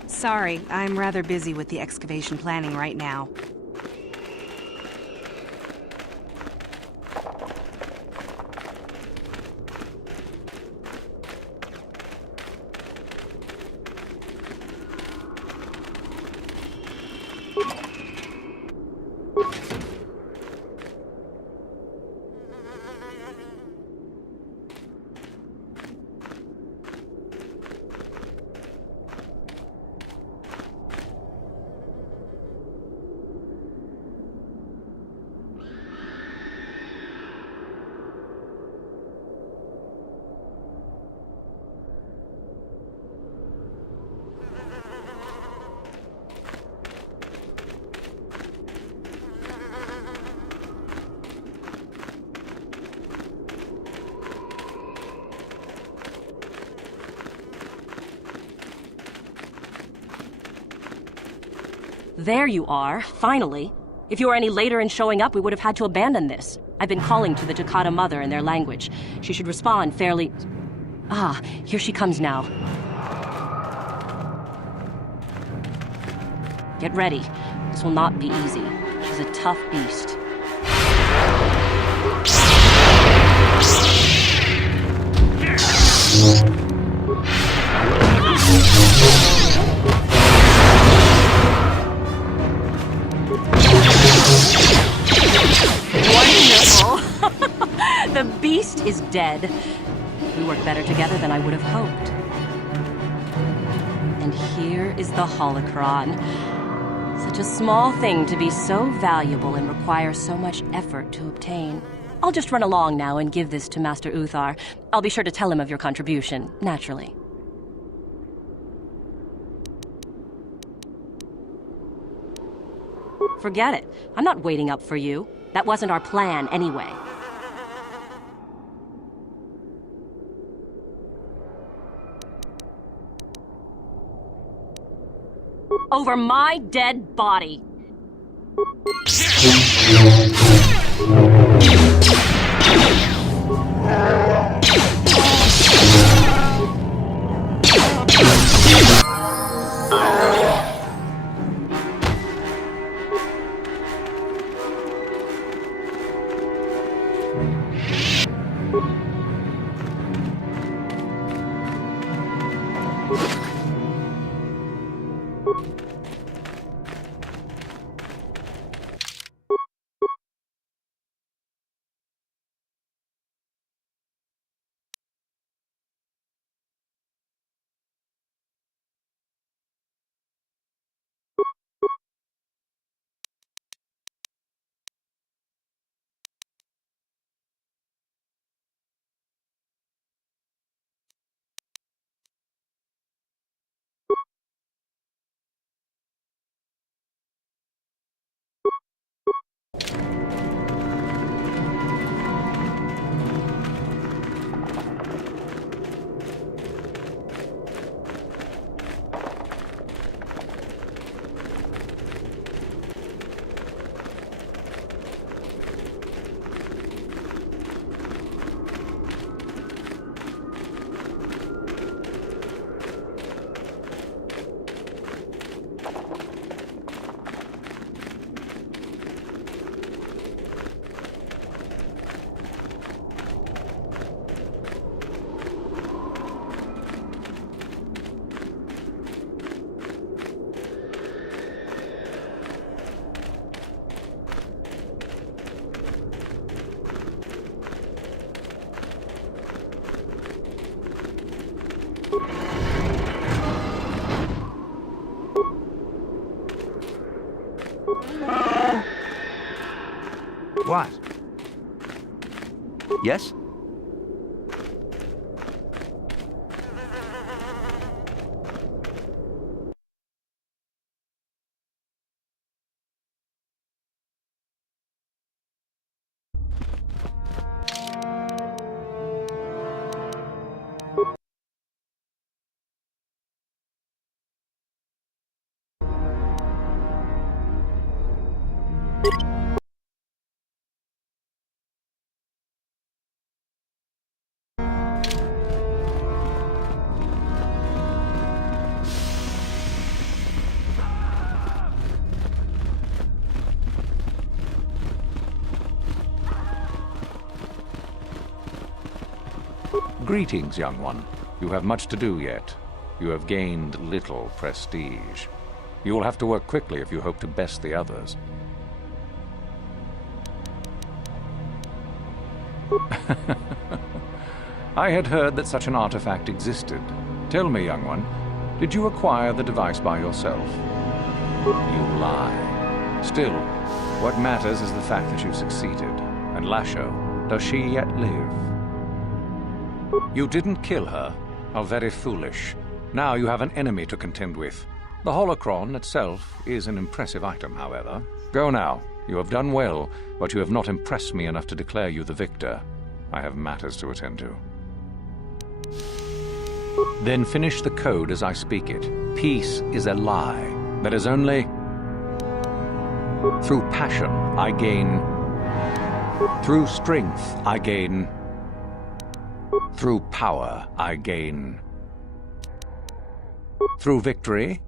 Sorry, I'm rather busy with the excavation planning right now. There you are, finally. If you were any later in showing up, we would have had to abandon this. I've been calling to the Takata mother in their language. She should respond fairly... Ah, here she comes now. Get ready. This will not be easy. She's a tough beast. Wonderful! The beast is dead. We work better together than I would have hoped. And here is the holocron. Such a small thing to be so valuable and require so much effort to obtain. I'll just run along now and give this to Master Uthar. I'll be sure to tell him of your contribution, naturally. Forget it. I'm not waiting up for you. That wasn't our plan anyway. Over my dead body. What? Yes? Greetings, young one. You have much to do yet. You have gained little prestige. You will have to work quickly if you hope to best the others. I had heard that such an artifact existed. Tell me, young one, did you acquire the device by yourself? You lie. Still, what matters is the fact that you succeeded. And Lasho, does she yet live? You didn't kill her. How very foolish. Now you have an enemy to contend with. The holocron itself is an impressive item, however. Go now. You have done well, but you have not impressed me enough to declare you the victor. I have matters to attend to. Then finish the code as I speak it. Peace is a lie. That is only... Through passion, I gain... Through strength, I gain... Through power, I gain... Through victory,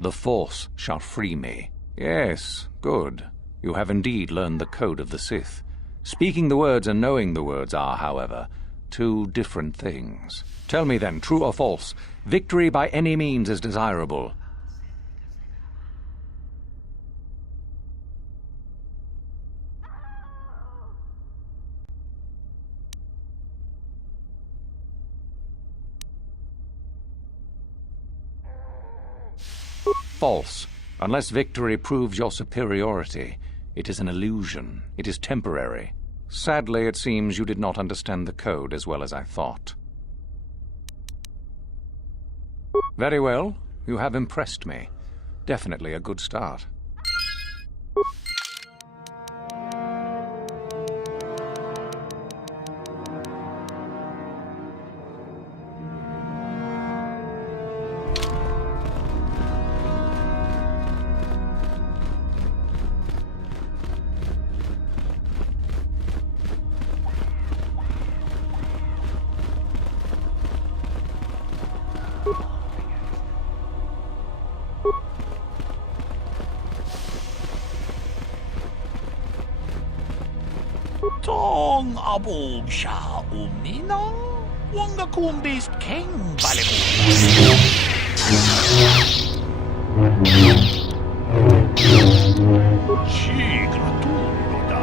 the Force shall free me. Yes, good. You have indeed learned the code of the Sith. Speaking the words and knowing the words are, however, two different things. Tell me then, true or false, victory by any means is desirable. False. Unless victory proves your superiority, it is an illusion. It is temporary. Sadly, it seems you did not understand the code as well as I thought. Very well. You have impressed me. Definitely a good start. Tong abog siya umnina. Wanga kundis king Ci gratulo da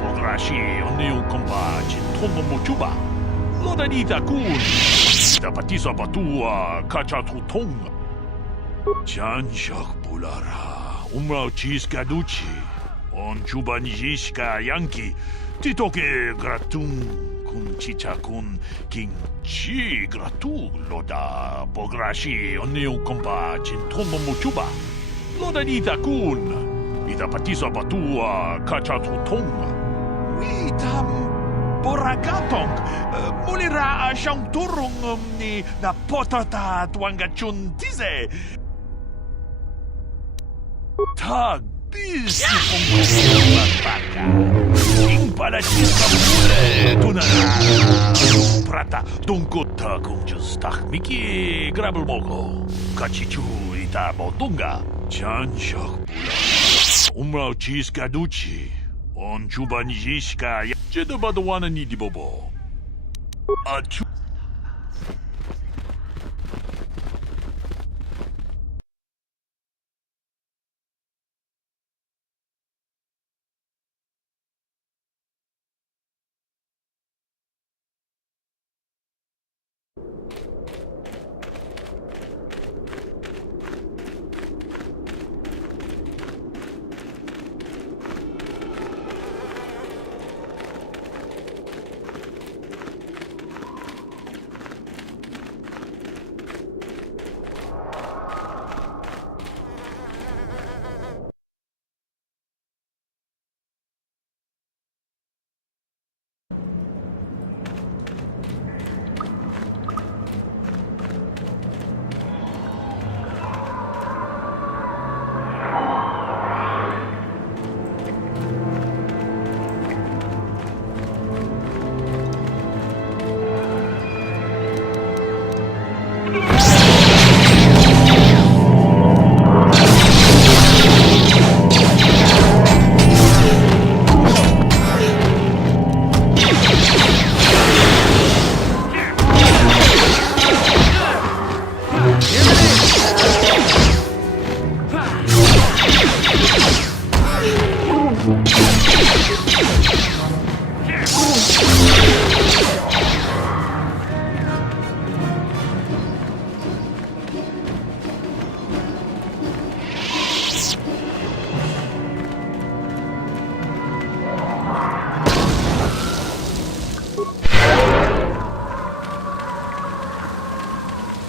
pograshi oniu compaci tombo mochuba. Loda dita kun. Da patisa batua kacha tutonga. Chanshak bulara. Umrao chiskaduchi. On chubanjishka yanki. Titoke gratun kun chicha kun king chi gratu loda pograshi oniu kompa chintomo muchuba loda dita kun ita patisa batua kacha tutonga witam boragatong mulira siyang turong ni na potata tuangachun tize tag Bisti pongkong King pala chiska mule tunana Prata tungkot kung justak miki grabel moko Kachichu ita motunga Chan shak pula Umrao chiska duchi On chuban jishka Jeda badawana ni di bobo Achu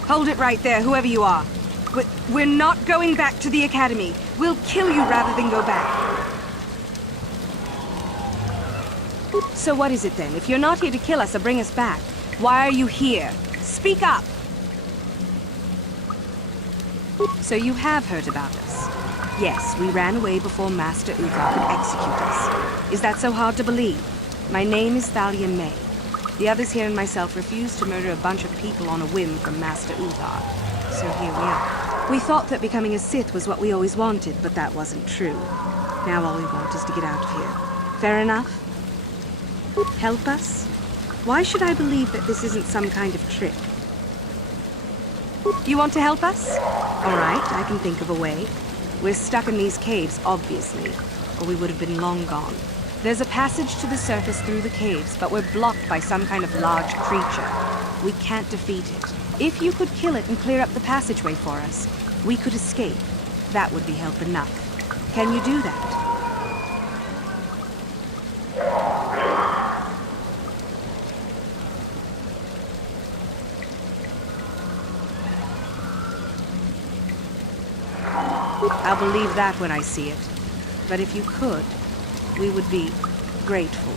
Hold it right there, whoever you are. We're not going back to the Academy. We'll kill you rather than go back. So what is it then? If you're not here to kill us or bring us back, why are you here? Speak up! So you have heard about us. Yes, we ran away before Master Uthar could execute us. Is that so hard to believe? My name is Thalia May. The others here and myself refused to murder a bunch of people on a whim from Master Uthar. So here we are. We thought that becoming a Sith was what we always wanted, but that wasn't true. Now all we want is to get out of here. Fair enough? Help us? Why should I believe that this isn't some kind of trick? You want to help us? All right, I can think of a way. We're stuck in these caves, obviously, or we would have been long gone. There's a passage to the surface through the caves, but we're blocked by some kind of large creature. We can't defeat it. If you could kill it and clear up the passageway for us, we could escape. That would be help enough. Can you do that? I'll believe that when I see it. But if you could, we would be grateful.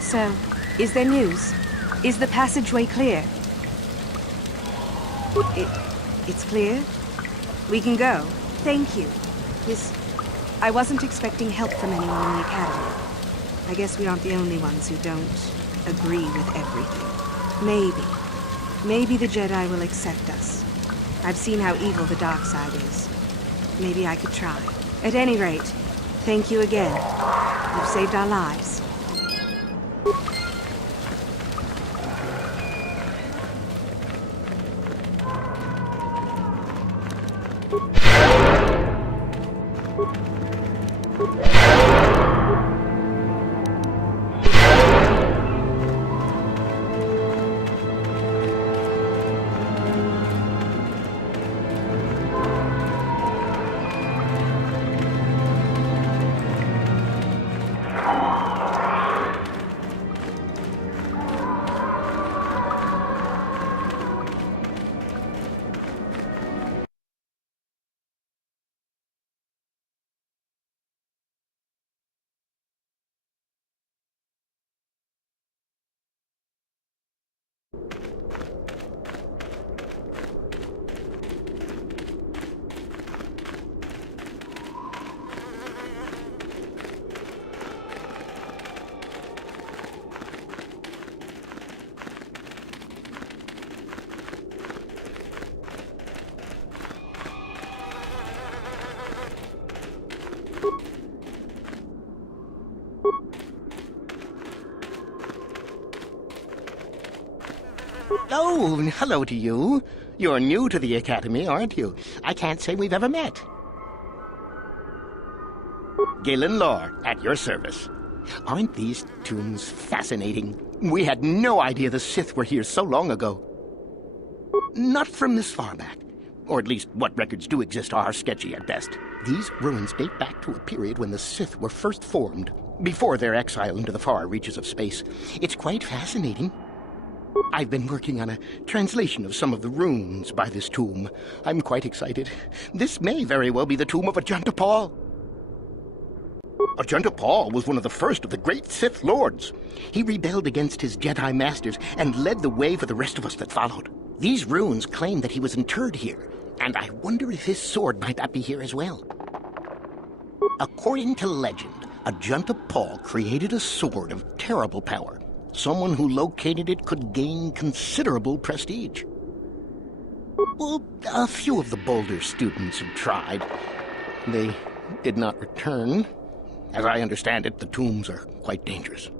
So, is there news? Is the passageway clear? It's clear? We can go. Thank you. I wasn't expecting help from anyone in the Academy. I guess we aren't the only ones who don't agree with everything. Maybe the Jedi will accept us. I've seen how evil the dark side is. Maybe I could try. At any rate, thank you again. You've saved our lives. Oh, hello to you. You're new to the Academy, aren't you? I can't say we've ever met. Galen Lore, at your service. Aren't these tombs fascinating? We had no idea the Sith were here so long ago. Not from this far back. Or at least what records do exist are sketchy at best. These ruins date back to a period when the Sith were first formed, before their exile into the far reaches of space. It's quite fascinating. I've been working on a translation of some of the runes by this tomb. I'm quite excited. This may very well be the tomb of Ajunta Pall. Ajunta Pall was one of the first of the great Sith Lords. He rebelled against his Jedi Masters and led the way for the rest of us that followed. These runes claim that he was interred here, and I wonder if his sword might not be here as well. According to legend, Ajunta Pall created a sword of terrible power. Someone who located it could gain considerable prestige. Well, a few of the Boulder students have tried. They did not return. As I understand it, the tombs are quite dangerous.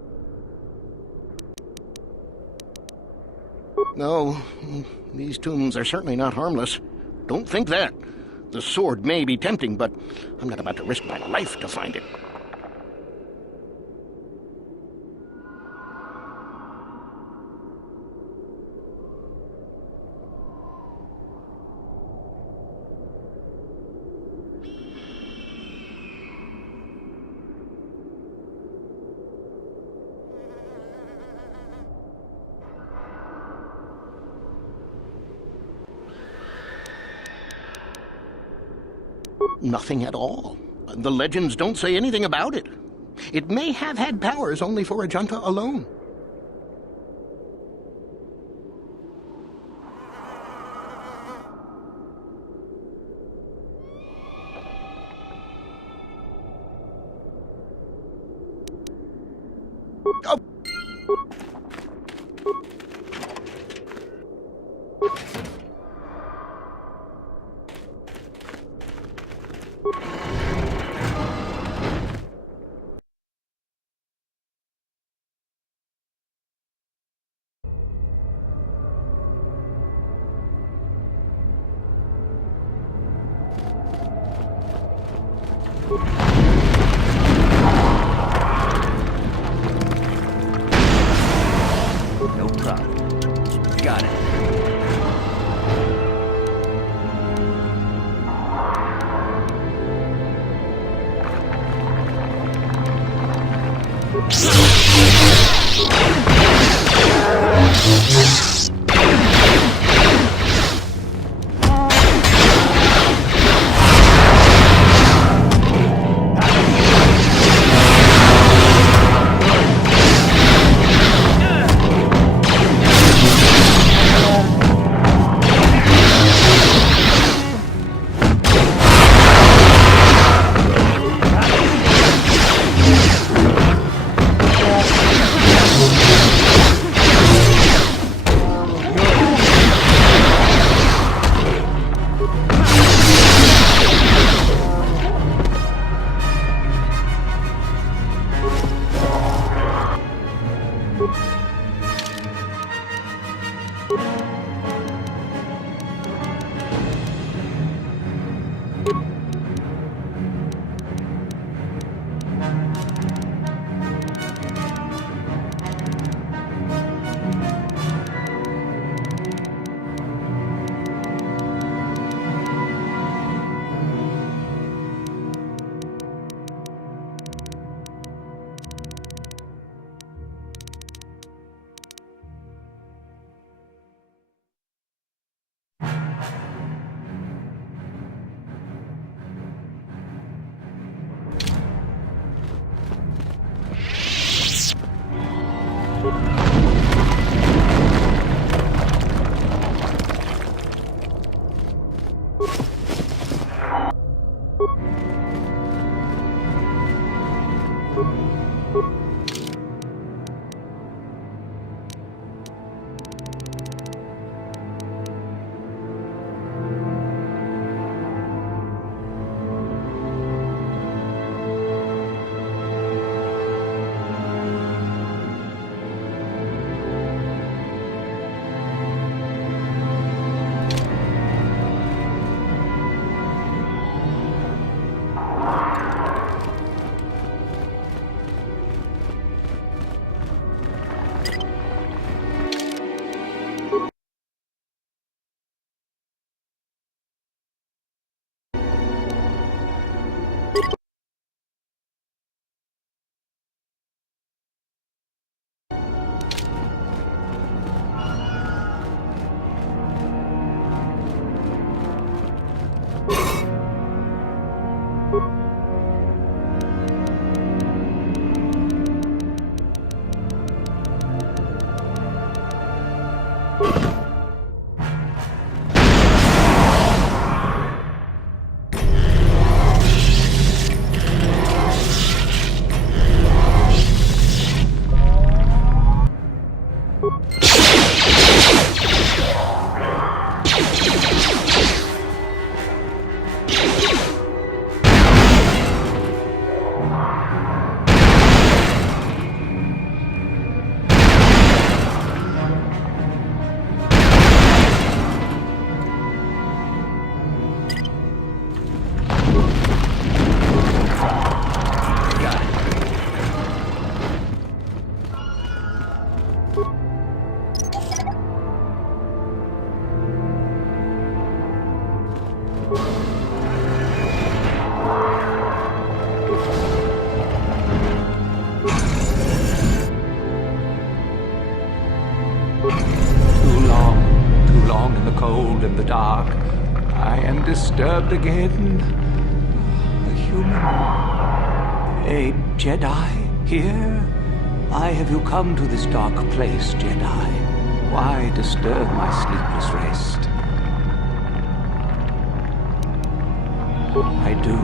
No, these tombs are certainly not harmless. Don't think that. The sword may be tempting, but I'm not about to risk my life to find it. Nothing at all. The legends don't say anything about it. It may have had powers only for Ajunta alone. Oh. No problem. Got it. in the dark. I am disturbed again. A human. A Jedi here? Why have you come to this dark place, Jedi? Why disturb my sleepless rest? I do.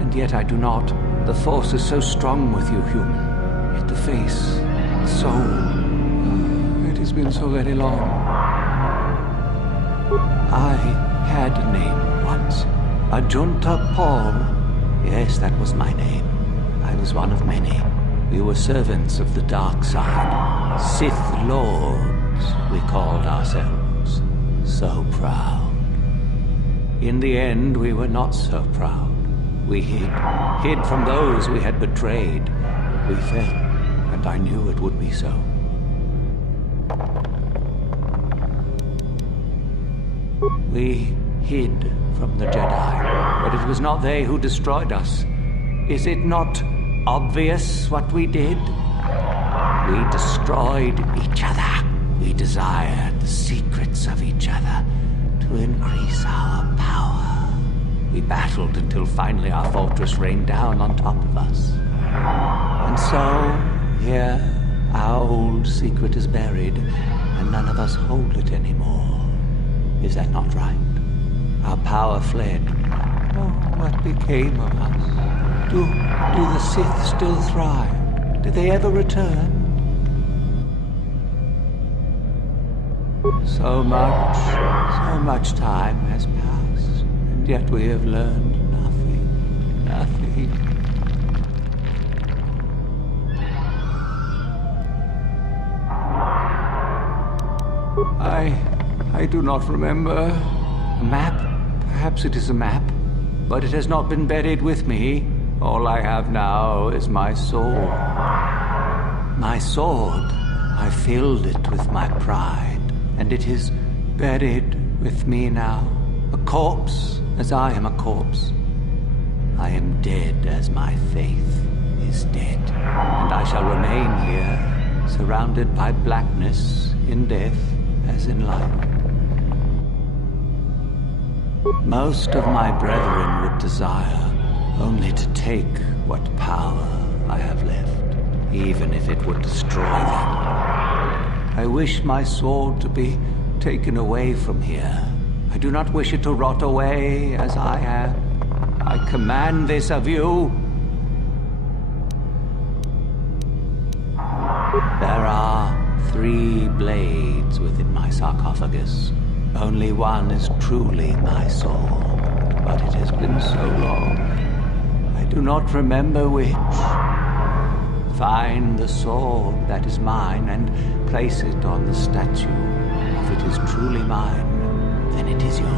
And yet I do not. The Force is so strong with you, human. Yet the face, the soul... It has been so very long. I had a name once. Ajunta Paul. Yes, that was my name. I was one of many. We were servants of the dark side. Sith Lords, we called ourselves. So proud. In the end, we were not so proud. We hid from those we had betrayed. We fell, and I knew it would be so. We hid from the Jedi, but it was not they who destroyed us. Is it not obvious what we did? We destroyed each other. We desired the secrets of each other to increase our power. We battled until finally our fortress rained down on top of us. And so, here, our old secret is buried, and none of us hold it anymore. Is that not right? Our power fled. Oh, what became of us? Do the Sith still thrive? Did they ever return? So much time has passed, and yet we have learned nothing. Nothing. I do not remember. A map? Perhaps it is a map. But it has not been buried with me. All I have now is my sword. My sword. I filled it with my pride. And it is buried with me now. A corpse, as I am a corpse. I am dead as my faith is dead. And I shall remain here, surrounded by blackness in death as in life. Most of my brethren would desire only to take what power I have left, even if it would destroy them. I wish my sword to be taken away from here. I do not wish it to rot away as I am. I command this of you. There are 3 blades within my sarcophagus. Only one is truly my sword, but it has been so long. I do not remember which. Find the sword that is mine and place it on the statue. If it is truly mine, then it is yours.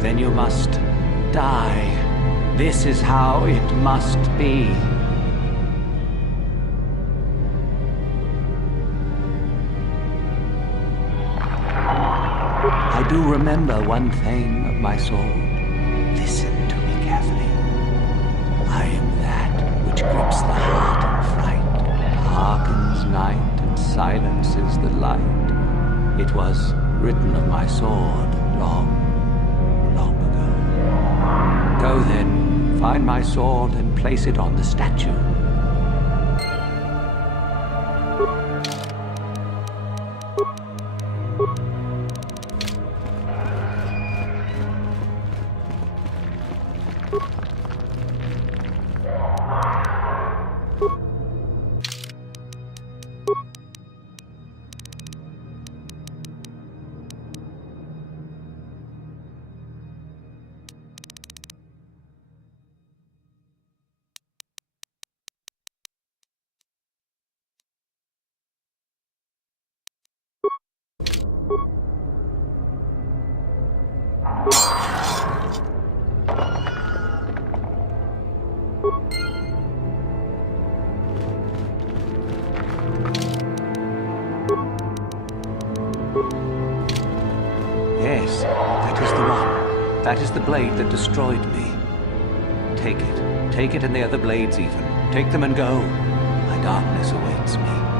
Then you must die. This is how it must be. I do remember one thing of my sword. Listen to me carefully. I am that which grips the heart in fright, hearkens night and silences the light. It was written of my sword long, long ago. Go then, find my sword and place it on the statue. Yes, that is the one. That is the blade that destroyed me. Take it. Take it and the other blades even. Take them and go. My darkness awaits me.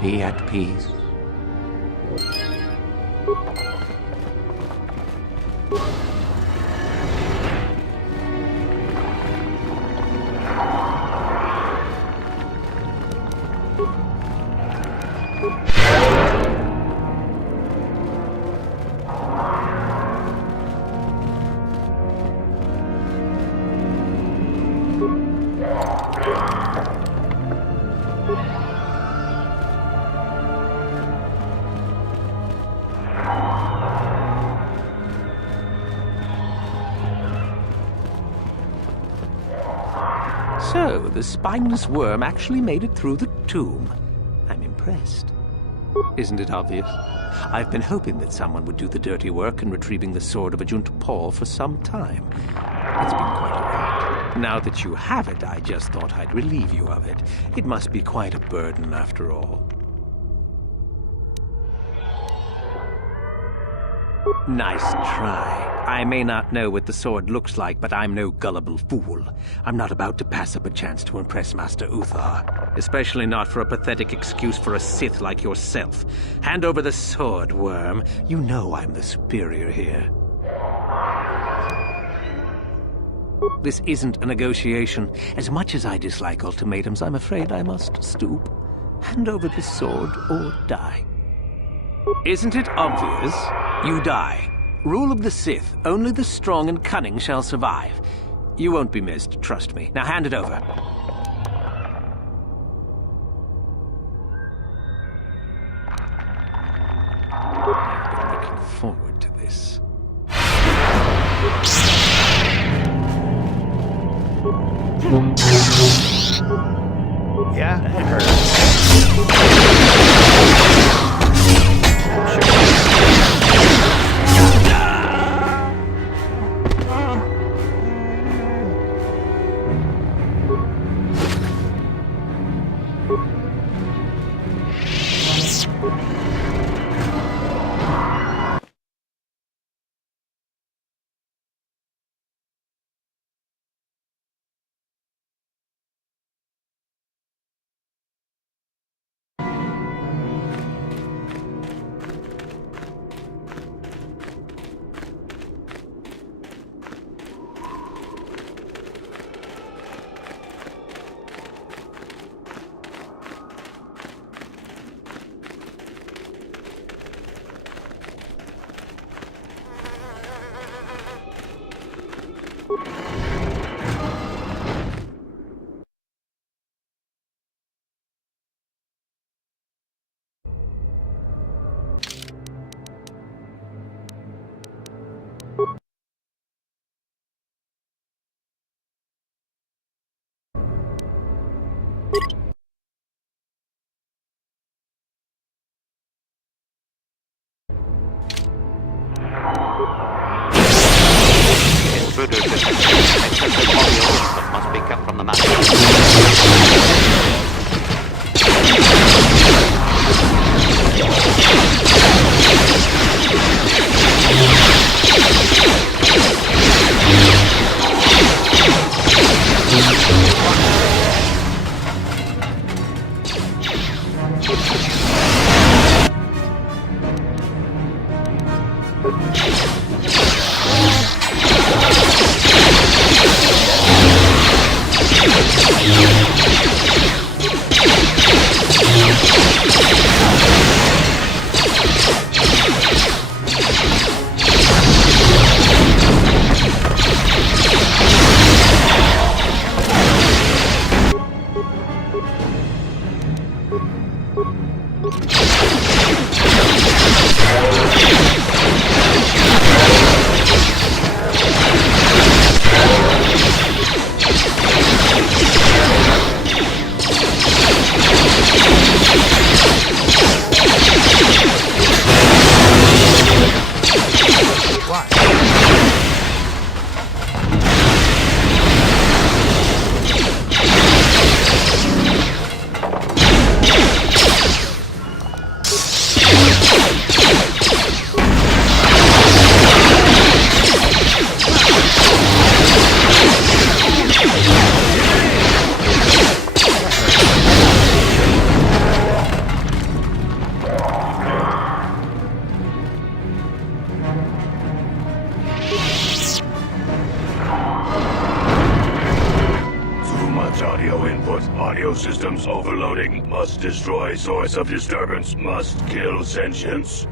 Be at peace. So, the spineless worm actually made it through the tomb. I'm impressed. Isn't it obvious? I've been hoping that someone would do the dirty work in retrieving the sword of Ajunta Paul for some time. It's been quite a ride. Now that you have it, I just thought I'd relieve you of it. It must be quite a burden after all. Nice try. I may not know what the sword looks like, but I'm no gullible fool. I'm not about to pass up a chance to impress Master Uthar. Especially not for a pathetic excuse for a Sith like yourself. Hand over the sword, worm. You know I'm the superior here. This isn't a negotiation. As much as I dislike ultimatums, I'm afraid I must stoop. Hand over the sword or die. Isn't it obvious? You die. Rule of the Sith. Only the strong and cunning shall survive. You won't be missed, trust me. Now hand it over. I've been looking forward to this. Yeah, it hurts. Must be kept from the map. report. Audio systems overloading. Must destroy source of disturbance. Must kill sentience.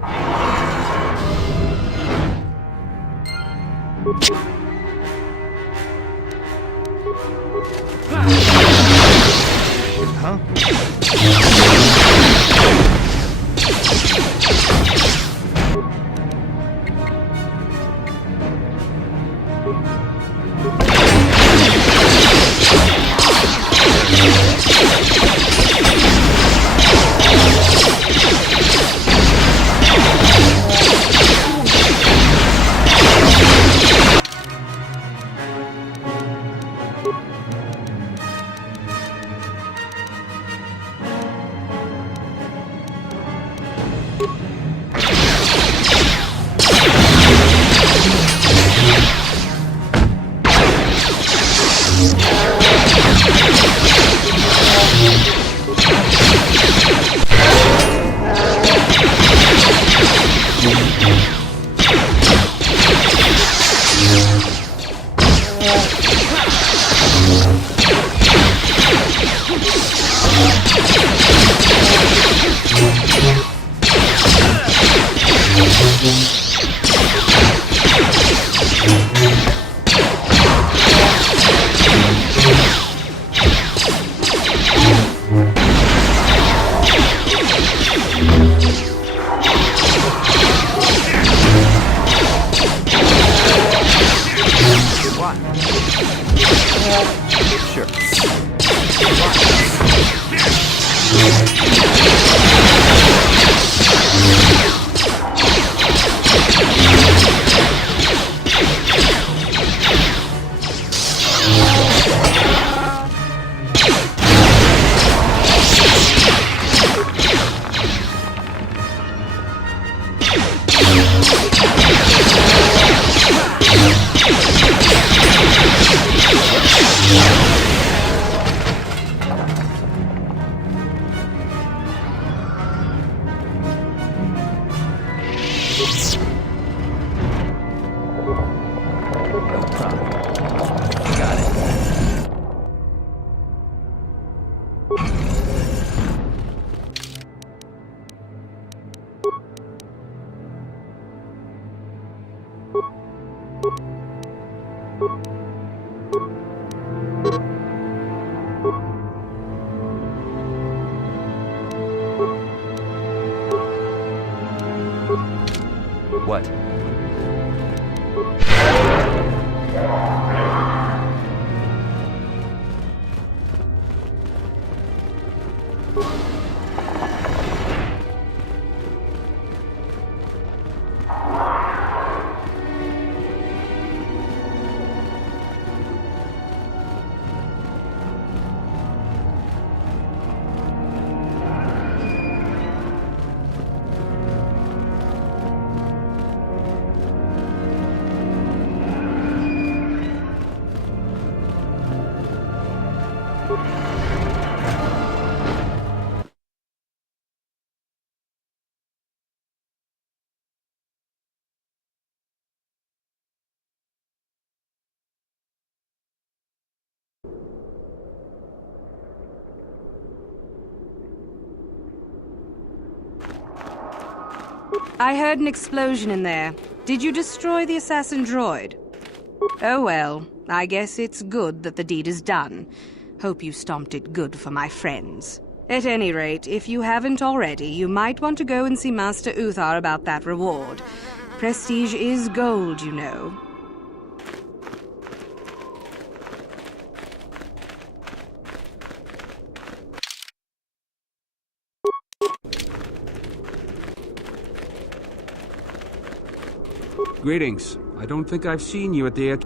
What? I heard an explosion in there. Did you destroy the assassin droid? Oh well, I guess it's good that the deed is done. Hope you stomped it good for my friends. At any rate, if you haven't already, you might want to go and see Master Uthar about that reward. Prestige is gold, you know. Greetings. I don't think I've seen you at the...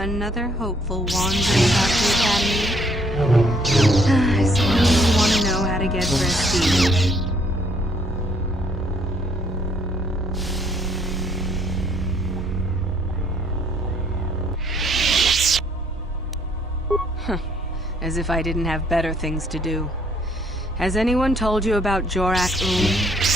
Another hopeful wandering about the academy. I suppose you want to know how to get prestige. As if I didn't have better things to do. Has anyone told you about Jorak-Un?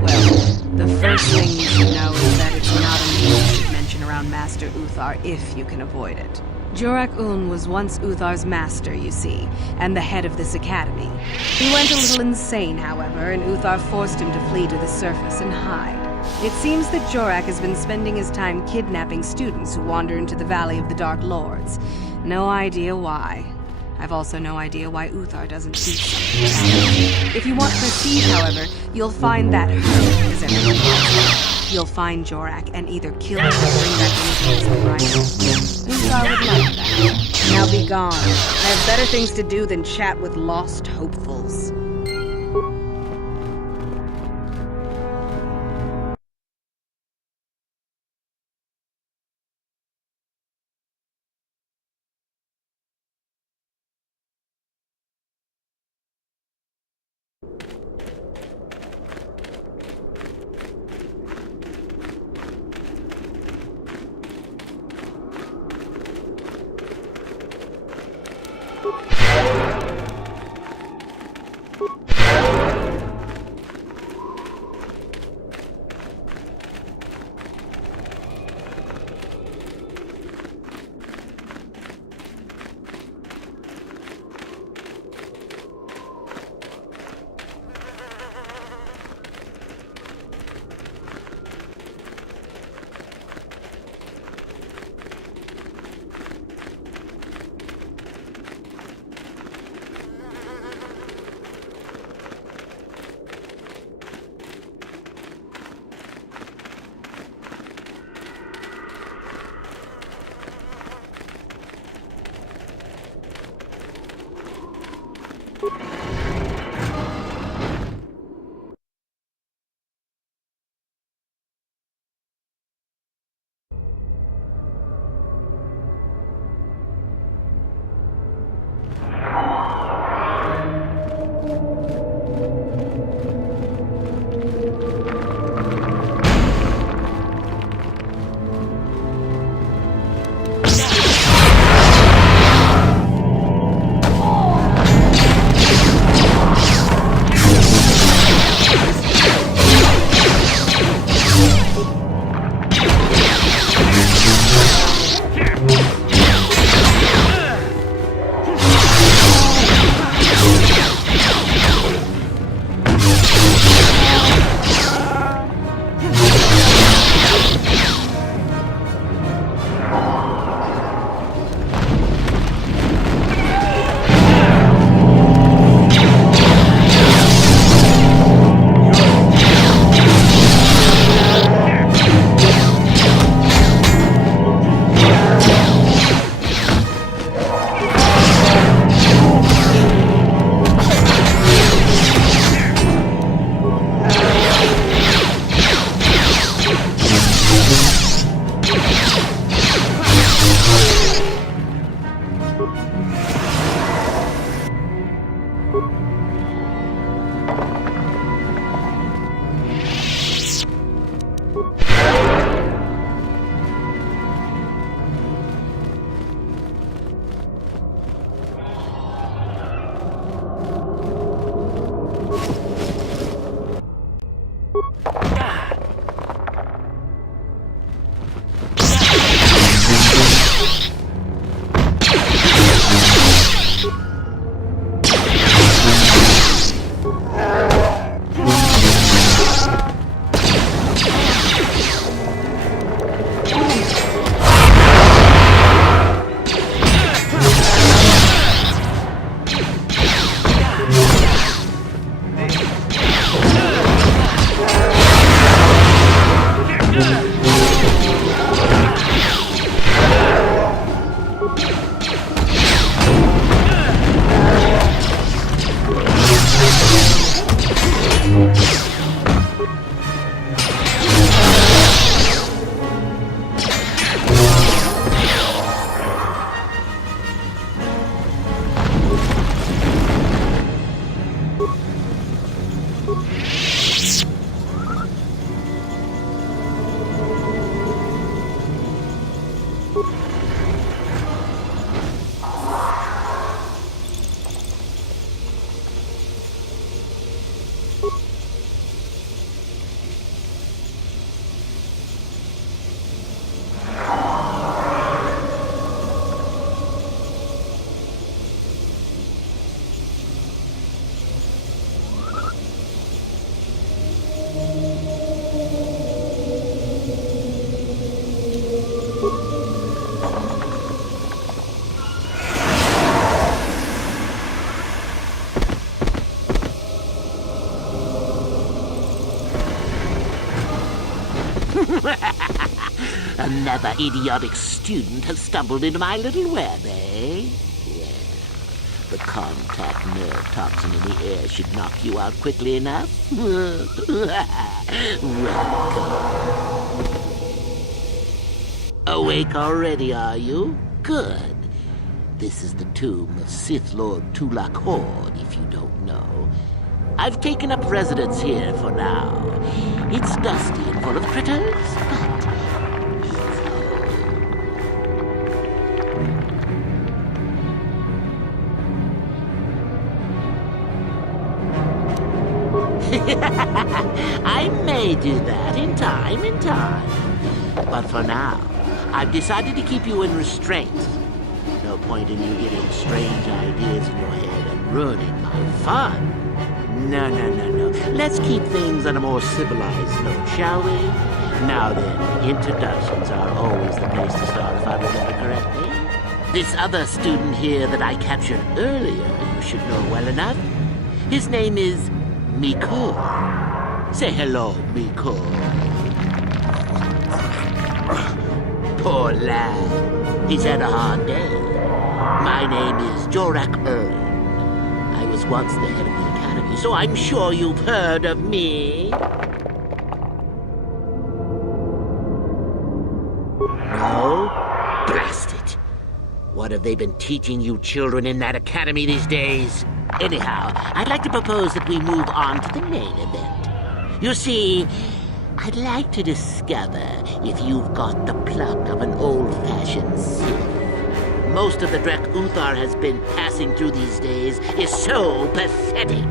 Well, the first thing you should know is that it's not a name you should mention around Master Uthar if you can avoid it. Jorak-Un was once Uthar's master, you see, and the head of this academy. He went a little insane, however, and Uthar forced him to flee to the surface and hide. It seems that Jorak has been spending his time kidnapping students who wander into the Valley of the Dark Lords. No idea why. I've also no idea why Uthar doesn't teach something. If you want prestige, however, you'll find that her, as everyone calls her. You'll find Jorak and either kill him or bring back anything from right. Uthar would like that. Now be gone. I have better things to do than chat with lost hopefuls. Another idiotic student has stumbled into my little web, eh? Well, the contact nerve toxin in the air should knock you out quickly enough. Welcome. Awake already, are you? Good. This is the tomb of Sith Lord Tulak Horde, if you don't know. I've taken up residence here for now. It's dusty and full of critters, but I may do that in time. But for now, I've decided to keep you in restraint. No point in you getting strange ideas in your head and ruining my fun. No. Let's keep things on a more civilized note, shall we? Now then, introductions are always the place to start if I remember correctly. This other student here that I captured earlier, you should know well enough. His name is Miko. Say hello, Miko. Poor lad. He's had a hard day. My name is Jorak Ern. I was once the head of the academy, so I'm sure you've heard of me. No? Blast it. What have they been teaching you children in that academy these days? Anyhow, I'd like to propose that we move on to the main event. You see, I'd like to discover if you've got the pluck of an old-fashioned Sith. Most of the Drek Uthar has been passing through these days is so pathetic.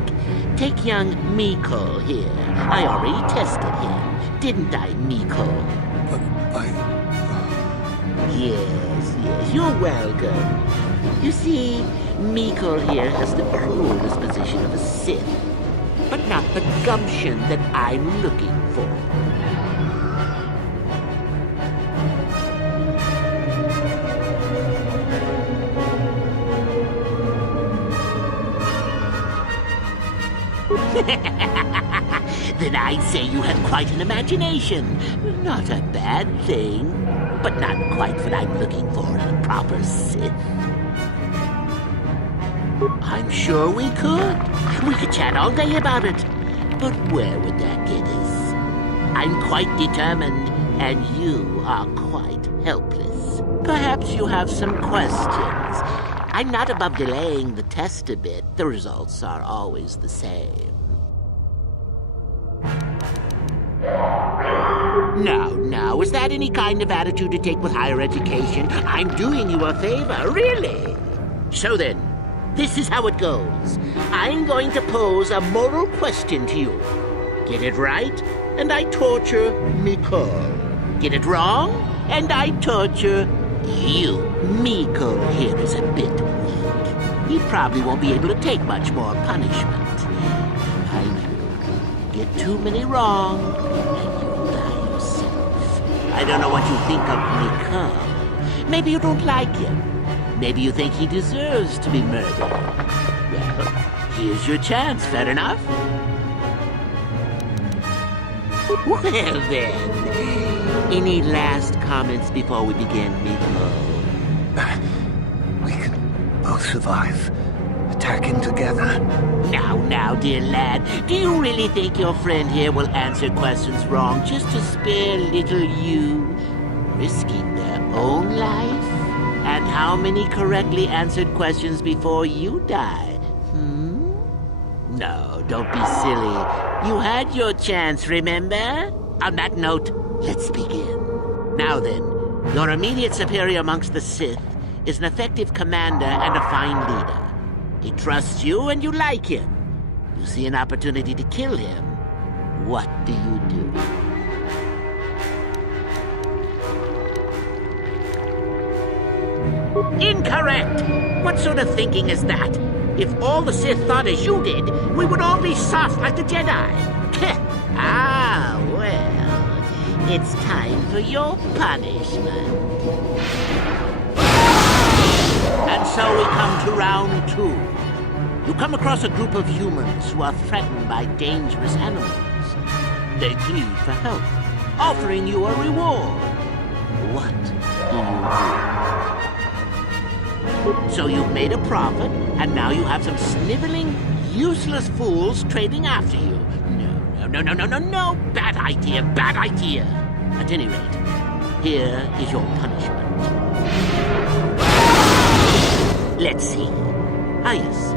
Take young Miko here. I already tested him. Didn't I, Miko? Yes, you're welcome. You see, Miko here has the cruel disposition of a Sith, but not the gumption that I'm looking for. Then I'd say you have quite an imagination. Not a bad thing, but not quite what I'm looking for in a proper Sith. I'm sure we could. We could chat all day about it. But where would that get us? I'm quite determined, and you are quite helpless. Perhaps you have some questions. I'm not above delaying the test a bit. The results are always the same. Now, is that any kind of attitude to take with higher education? I'm doing you a favor, really. So then, this is how it goes. I'm going to pose a moral question to you. Get it right, and I torture Miko. Get it wrong, and I torture you. Miko here is a bit weak. He probably won't be able to take much more punishment. I know. Get too many wrong, and you'll die yourself. I don't know what you think of Miko. Maybe you don't like him. Maybe you think he deserves to be murdered. Well, here's your chance, fair enough? Well then, any last comments before we begin, Miko? We can both survive. Attacking together. Now, dear lad, do you really think your friend here will answer questions wrong just to spare little you, risking their own life? And how many correctly answered questions before you die? No, don't be silly. You had your chance, remember? On that note, let's begin. Now then, your immediate superior amongst the Sith is an effective commander and a fine leader. He trusts you and you like him. You see an opportunity to kill him. What do you do? Incorrect! What sort of thinking is that? If all the Sith thought as you did, we would all be soft like the Jedi. Well, it's time for your punishment. And so we come to round 2. You come across a group of humans who are threatened by dangerous animals. They plead for help, offering you a reward. what do you do? So you've made a profit, and now you have some sniveling, useless fools trading after you. No. Bad idea, bad idea. At any rate, here is your punishment. Let's see. Ah, yes.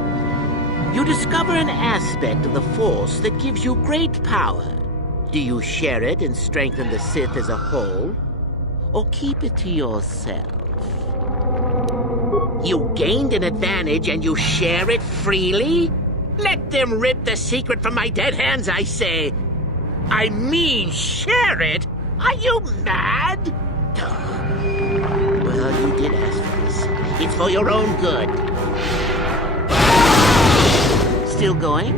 You discover an aspect of the Force that gives you great power. Do you share it and strengthen the Sith as a whole? Or keep it to yourself? You gained an advantage and you share it freely? Let them rip the secret from my dead hands, I say. I mean, share it? Are you mad? Well, you did ask for this. It's for your own good. Still going?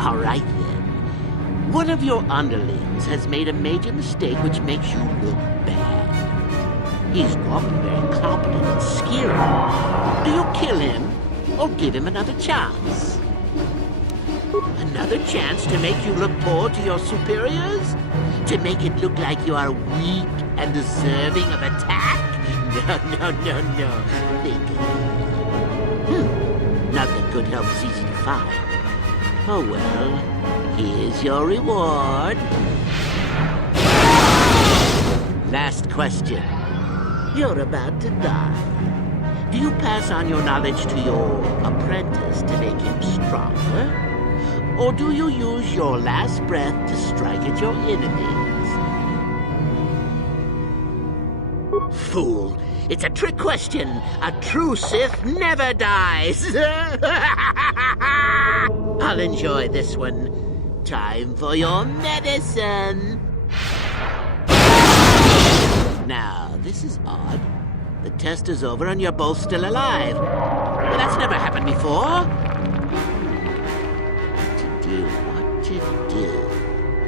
All right, then. One of your underlings has made a major mistake which makes you look bad. He's probably very competent and skilled. Do you kill him or give him another chance? Another chance to make you look poor to your superiors? To make it look like you are weak and deserving of attack? No. Think not that good help is easy to find. Oh well, here's your reward. Last question. You're about to die. Do you pass on your knowledge to your apprentice to make him stronger? Or do you use your last breath to strike at your enemies? Fool! It's a trick question! A true Sith never dies! I'll enjoy this one. Time for your medicine! Now, this is odd. The test is over and you're both still alive. Well, that's never happened before. What to do?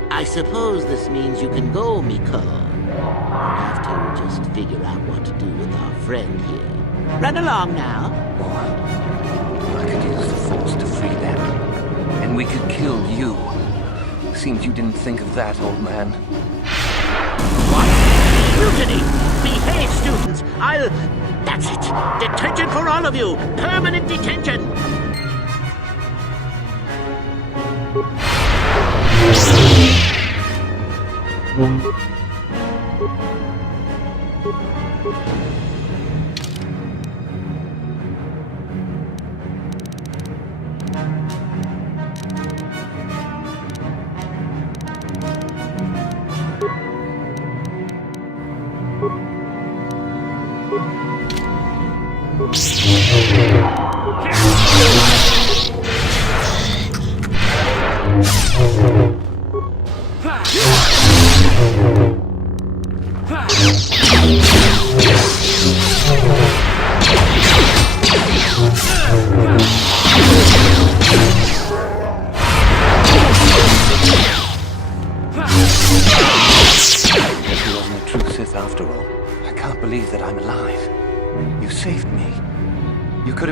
I suppose this means you can go, Miko. We'll have to just figure out what to do with our friend here. Run along now. I could use the Force to free them. And we could kill you. Seems you didn't think of that, old man. What? Mutiny! Behave, students! That's it! Detention for all of you! Permanent detention!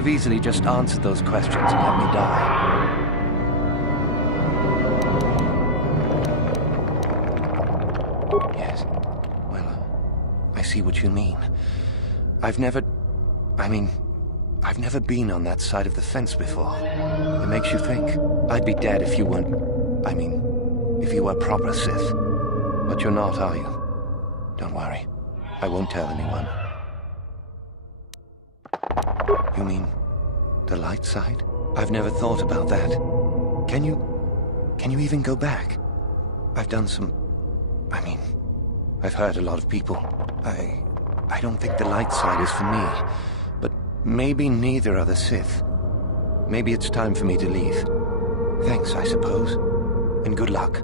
Easily just answered those questions and let me die. Yes. Well, I see what you mean. I've never been on that side of the fence before. It makes you think. I'd be dead if you weren't... if you were proper Sith. But you're not, are you? Don't worry. I won't tell anyone. You mean... the light side? I've never thought about that. Can you even go back? I've done some... I've hurt a lot of people. I don't think the light side is for me. But maybe neither are the Sith. Maybe it's time for me to leave. Thanks, I suppose. And good luck.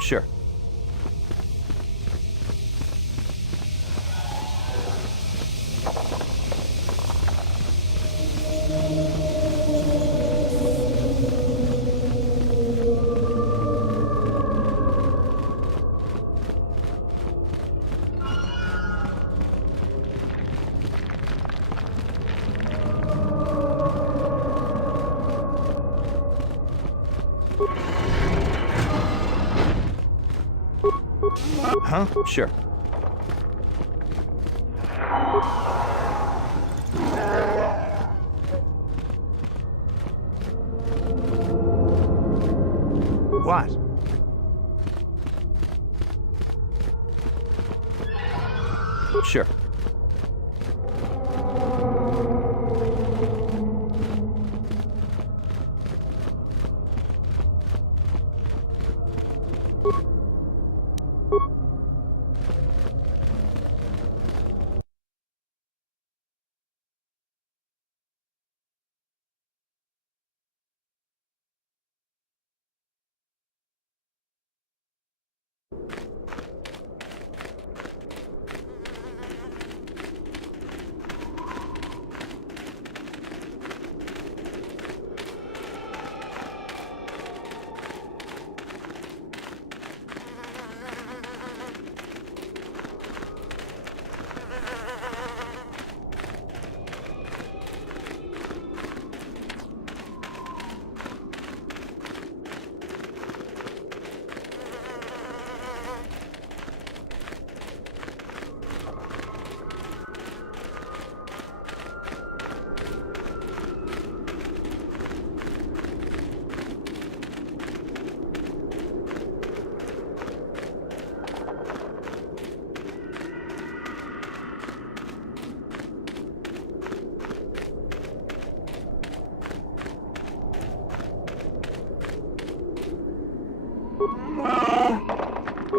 Sure. Huh? Sure. What? Sure.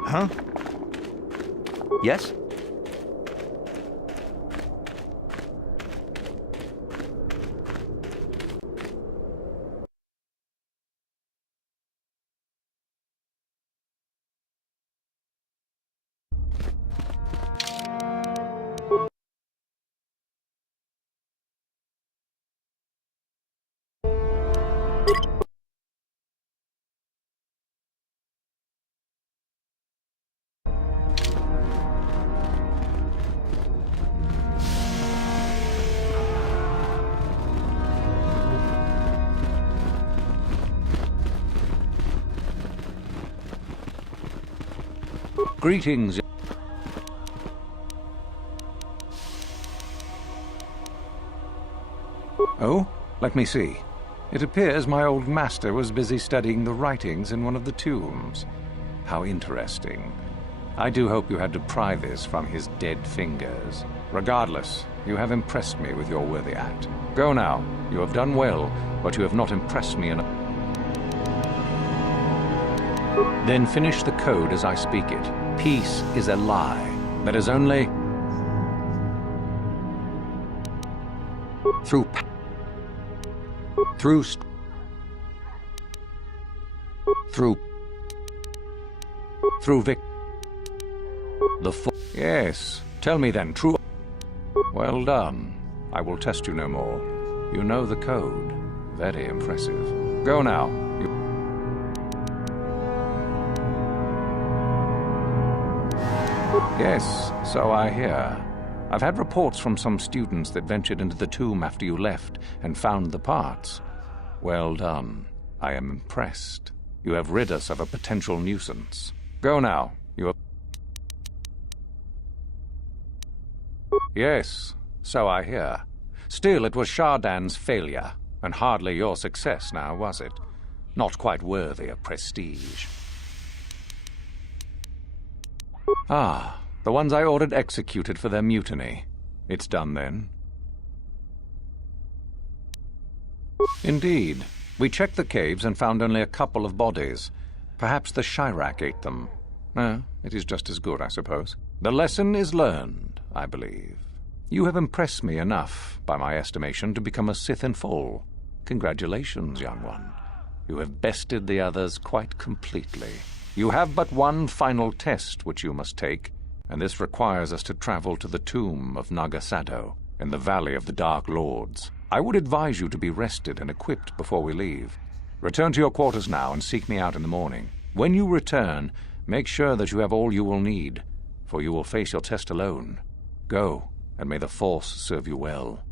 Huh? Yes? Greetings. Oh, let me see. It appears my old master was busy studying the writings in one of the tombs. How interesting. I do hope you had to pry this from his dead fingers. Regardless, you have impressed me with your worthy act. Go now. You have done well, but you have not impressed me enough. Then finish the code as I speak it. Peace is a lie. That is only through Vic. Yes. Tell me then, true. Well done. I will test you no more. You know the code. Very impressive. Go now. Yes, so I hear. I've had reports from some students that ventured into the tomb after you left and found the parts. Well done. I am impressed. You have rid us of a potential nuisance. Go now. You have... Yes, so I hear. Still, it was Shardan's failure, and hardly your success now, was it? Not quite worthy of prestige. Ah, the ones I ordered executed for their mutiny. It's done then. Indeed. We checked the caves and found only a couple of bodies. Perhaps the Chirac ate them. It is just as good, I suppose. The lesson is learned, I believe. You have impressed me enough, by my estimation, to become a Sith in full. Congratulations, young one. You have bested the others quite completely. You have but one final test which you must take, and this requires us to travel to the tomb of Nagasado in the Valley of the Dark Lords. I would advise you to be rested and equipped before we leave. Return to your quarters now and seek me out in the morning. When you return, make sure that you have all you will need, for you will face your test alone. Go, and may the Force serve you well.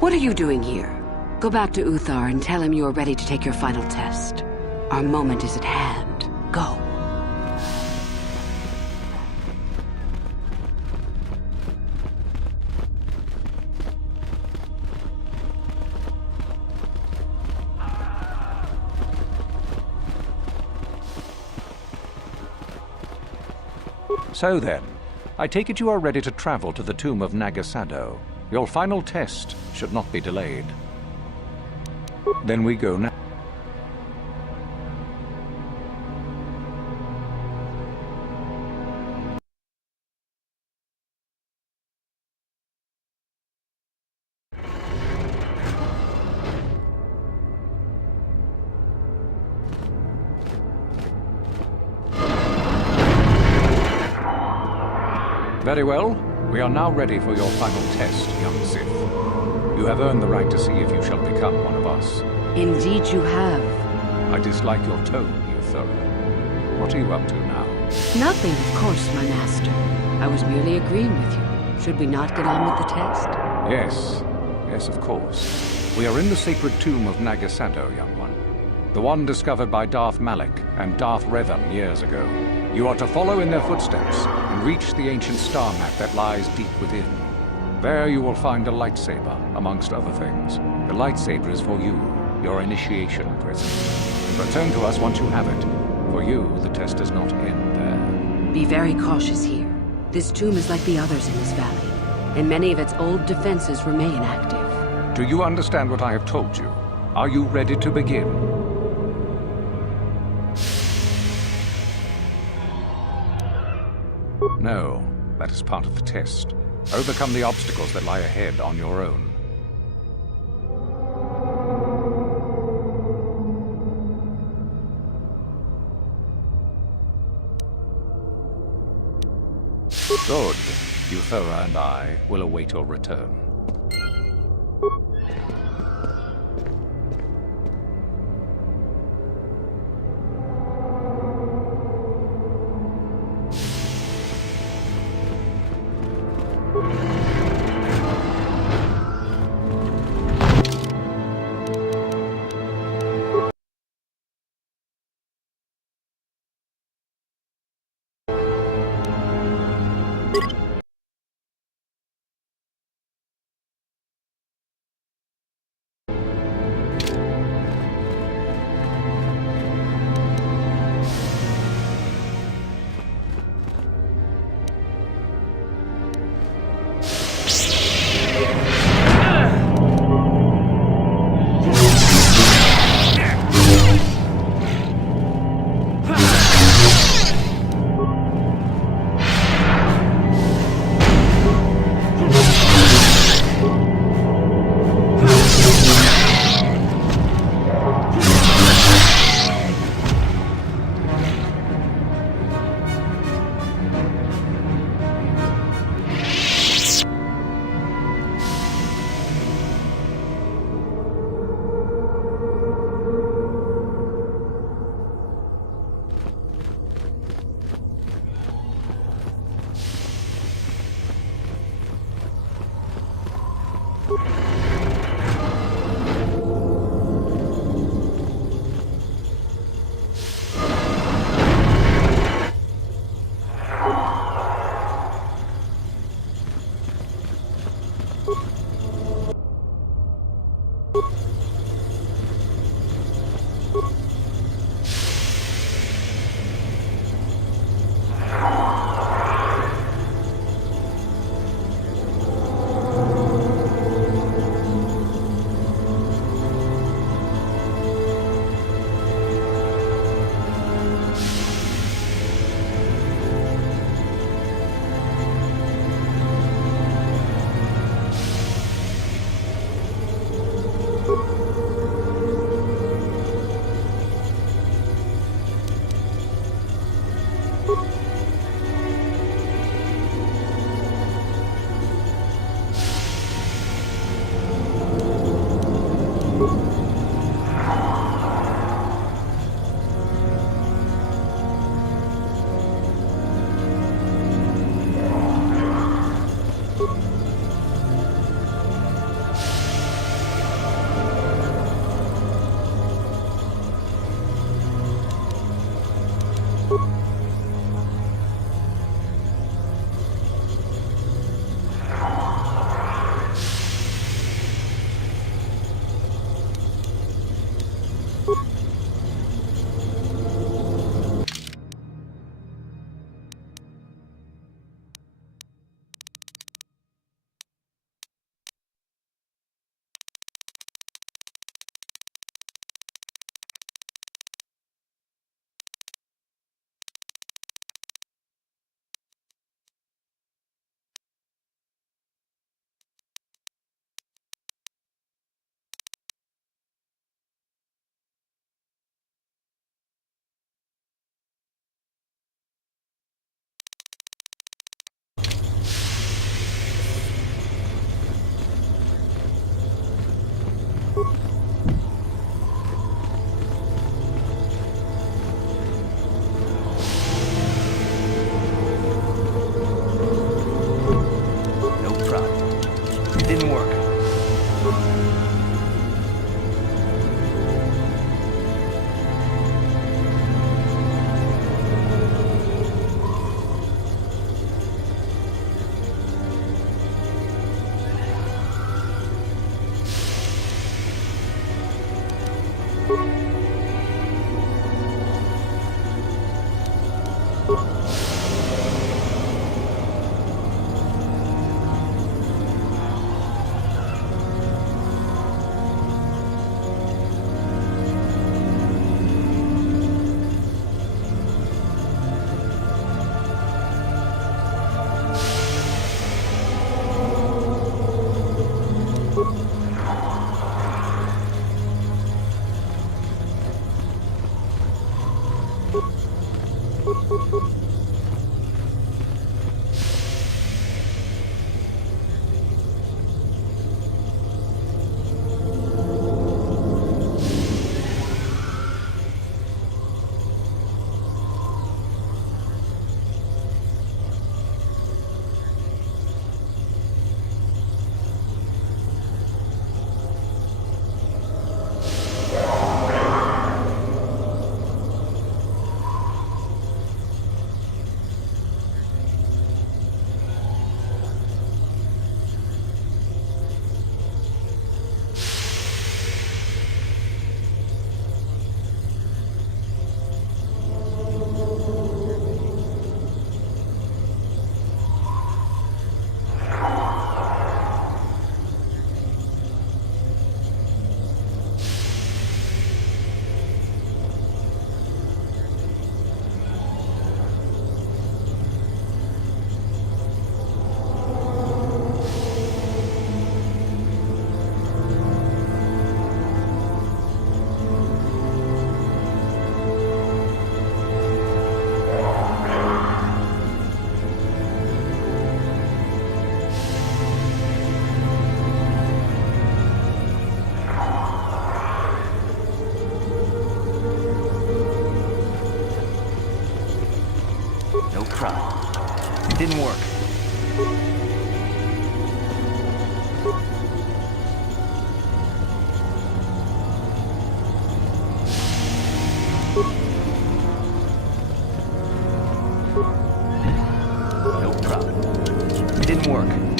What are you doing here? Go back to Uthar and tell him you are ready to take your final test. Our moment is at hand. Go. So then, I take it you are ready to travel to the tomb of Nagasado. Your final test should not be delayed. Then we go now. Very well. We are now ready for your final test, young Sith. You have earned the right to see if you shall become one of us. Indeed you have. I dislike your tone, Euthura. What are you up to now? Nothing, of course, my master. I was merely agreeing with you. Should we not get on with the test? Yes. Yes, of course. We are in the sacred tomb of Nagasado, young one. The one discovered by Darth Malak and Darth Revan years ago. You are to follow in their footsteps and reach the ancient star map that lies deep within. There you will find a lightsaber, amongst other things. The lightsaber is for you, your initiation present. Return to us once you have it. For you, the test does not end there. Be very cautious here. This tomb is like the others in this valley, and many of its old defenses remain active. Do you understand what I have told you? Are you ready to begin? No, that is part of the test. Overcome the obstacles that lie ahead on your own. Good. Euthura and I will await your return. didn't work. No problem. It didn't work. No problem. It didn't work.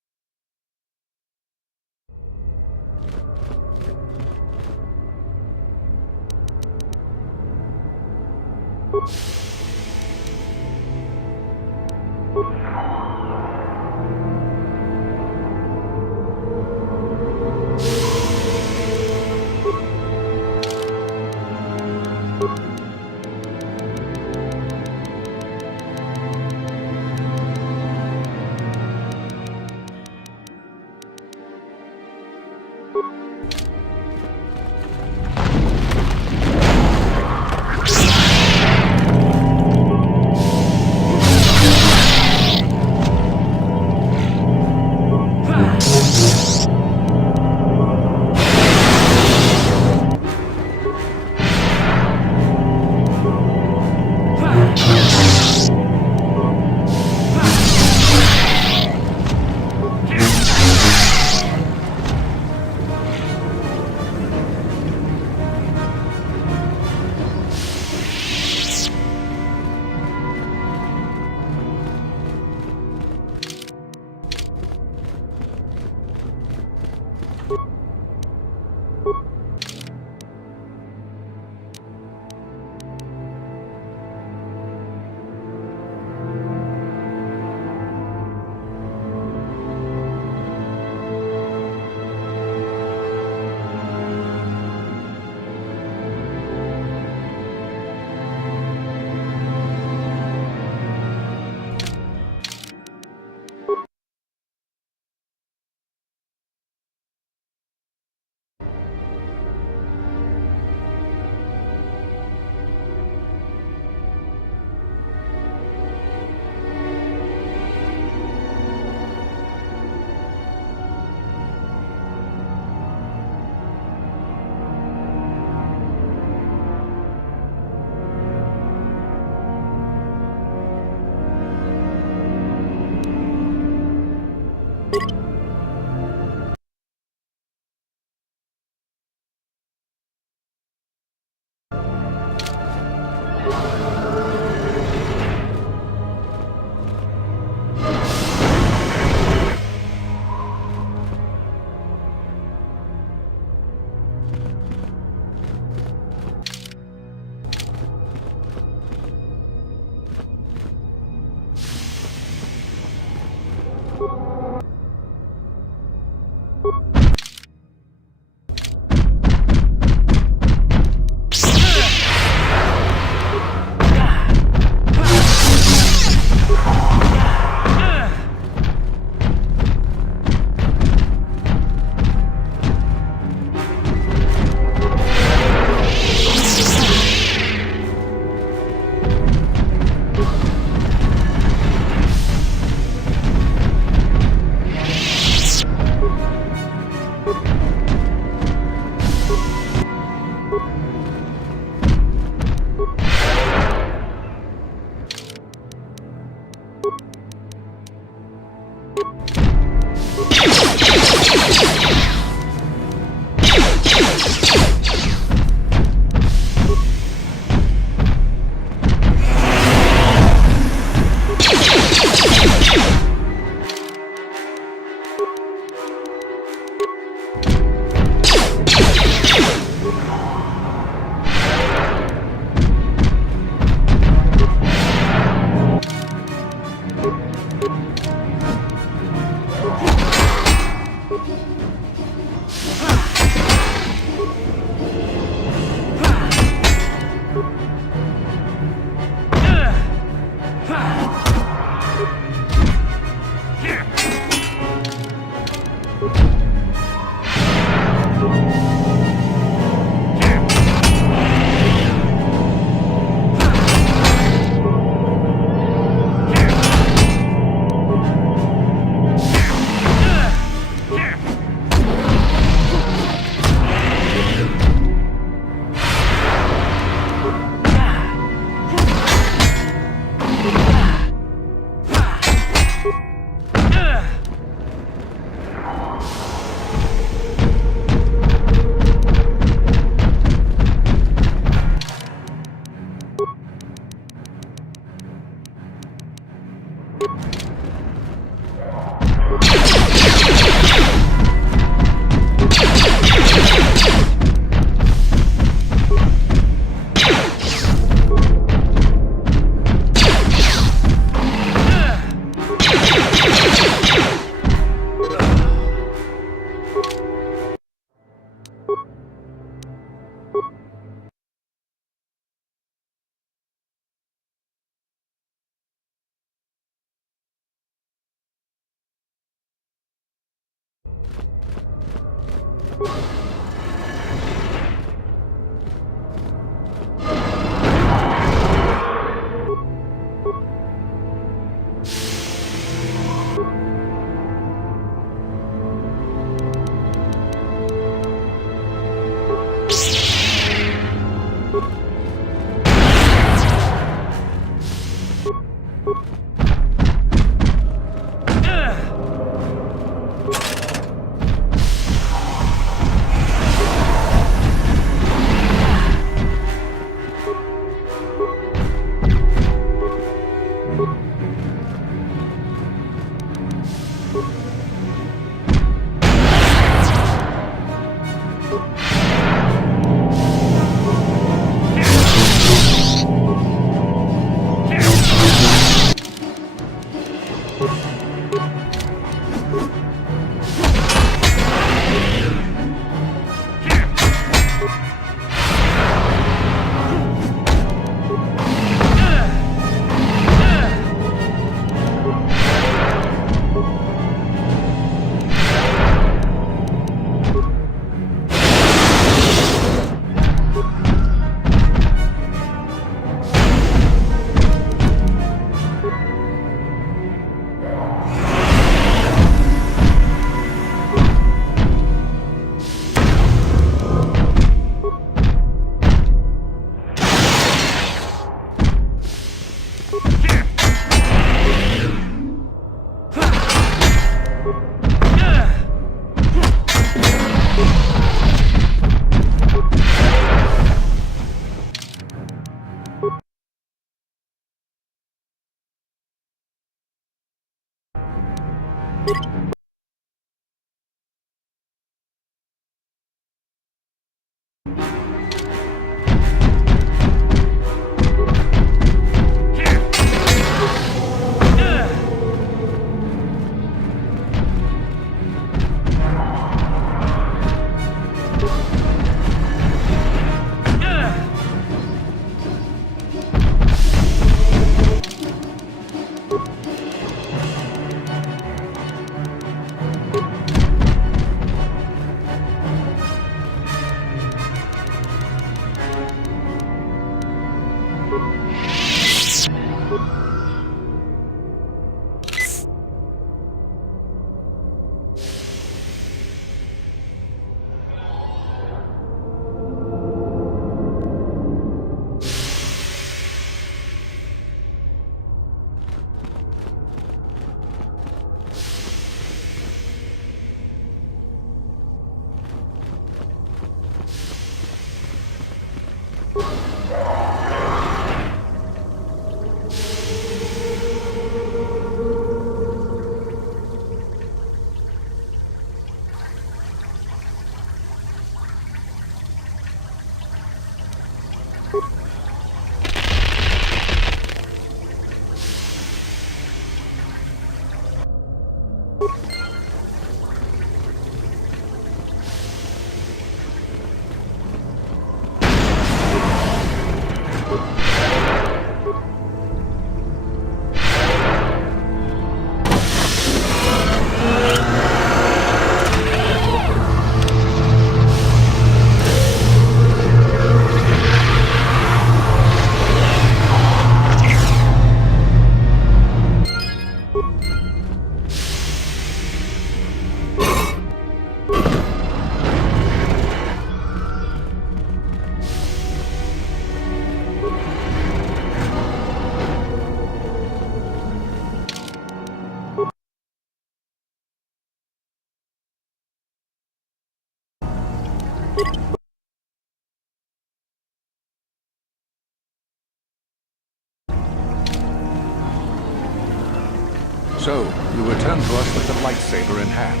So, you returned to us with the lightsaber in hand,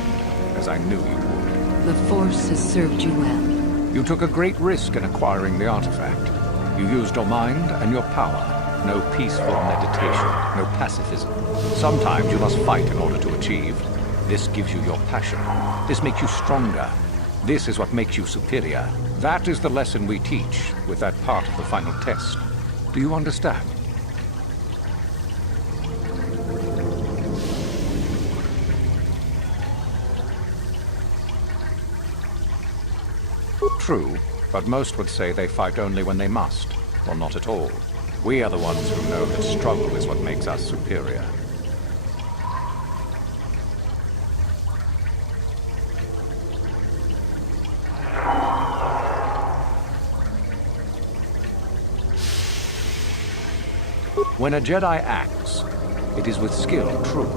as I knew you would. The Force has served you well. You took a great risk in acquiring the artifact. You used your mind and your power. No peaceful meditation, no pacifism. Sometimes you must fight in order to achieve. This gives you your passion. This makes you stronger. This is what makes you superior. That is the lesson we teach with that part of the final test. Do you understand? True, but most would say they fight only when they must, or not at all. We are the ones who know that struggle is what makes us superior. When a Jedi acts, it is with skill, true,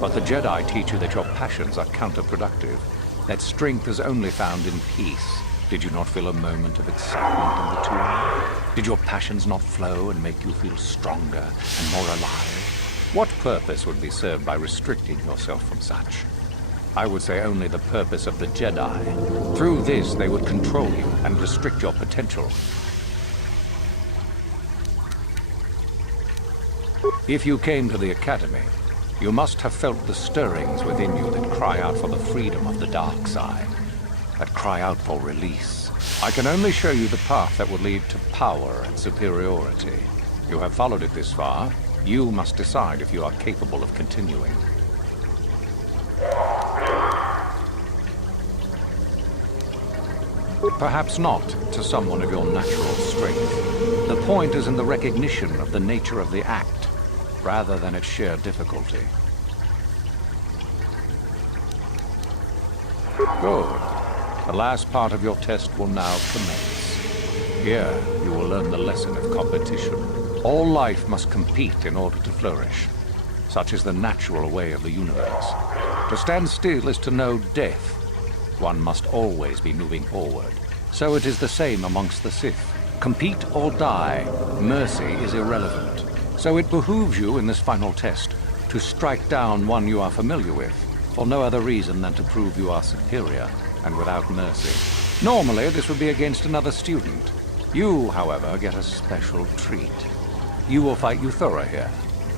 but the Jedi teach you that your passions are counterproductive, that strength is only found in peace. Did you not feel a moment of excitement in the tomb? Did your passions not flow and make you feel stronger and more alive? What purpose would be served by restricting yourself from such? I would say only the purpose of the Jedi. Through this, they would control you and restrict your potential. If you came to the Academy, you must have felt the stirrings within you that cry out for the freedom of the dark side, that cry out for release. I can only show you the path that will lead to power and superiority. You have followed it this far. You must decide if you are capable of continuing. Perhaps not to someone of your natural strength. The point is in the recognition of the nature of the act, rather than its sheer difficulty. Good. The last part of your test will now commence. Here, you will learn the lesson of competition. All life must compete in order to flourish. Such is the natural way of the universe. To stand still is to know death. One must always be moving forward. So it is the same amongst the Sith. Compete or die. Mercy is irrelevant. So it behooves you in this final test to strike down one you are familiar with, for no other reason than to prove you are superior and without mercy. Normally, this would be against another student. You, however, get a special treat. You will fight Euthura here,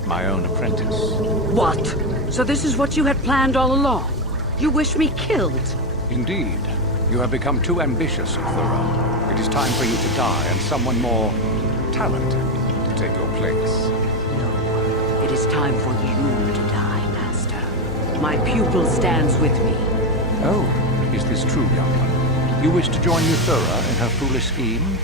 my own apprentice. What? So this is what you had planned all along? You wish me killed? Indeed. You have become too ambitious, Euthura. It is time for you to die, and someone more talented to take your place. No. It is time for you to die, Master. My pupil stands with me. Oh, is this true, young one? You wish to join Euthura in her foolish scheme?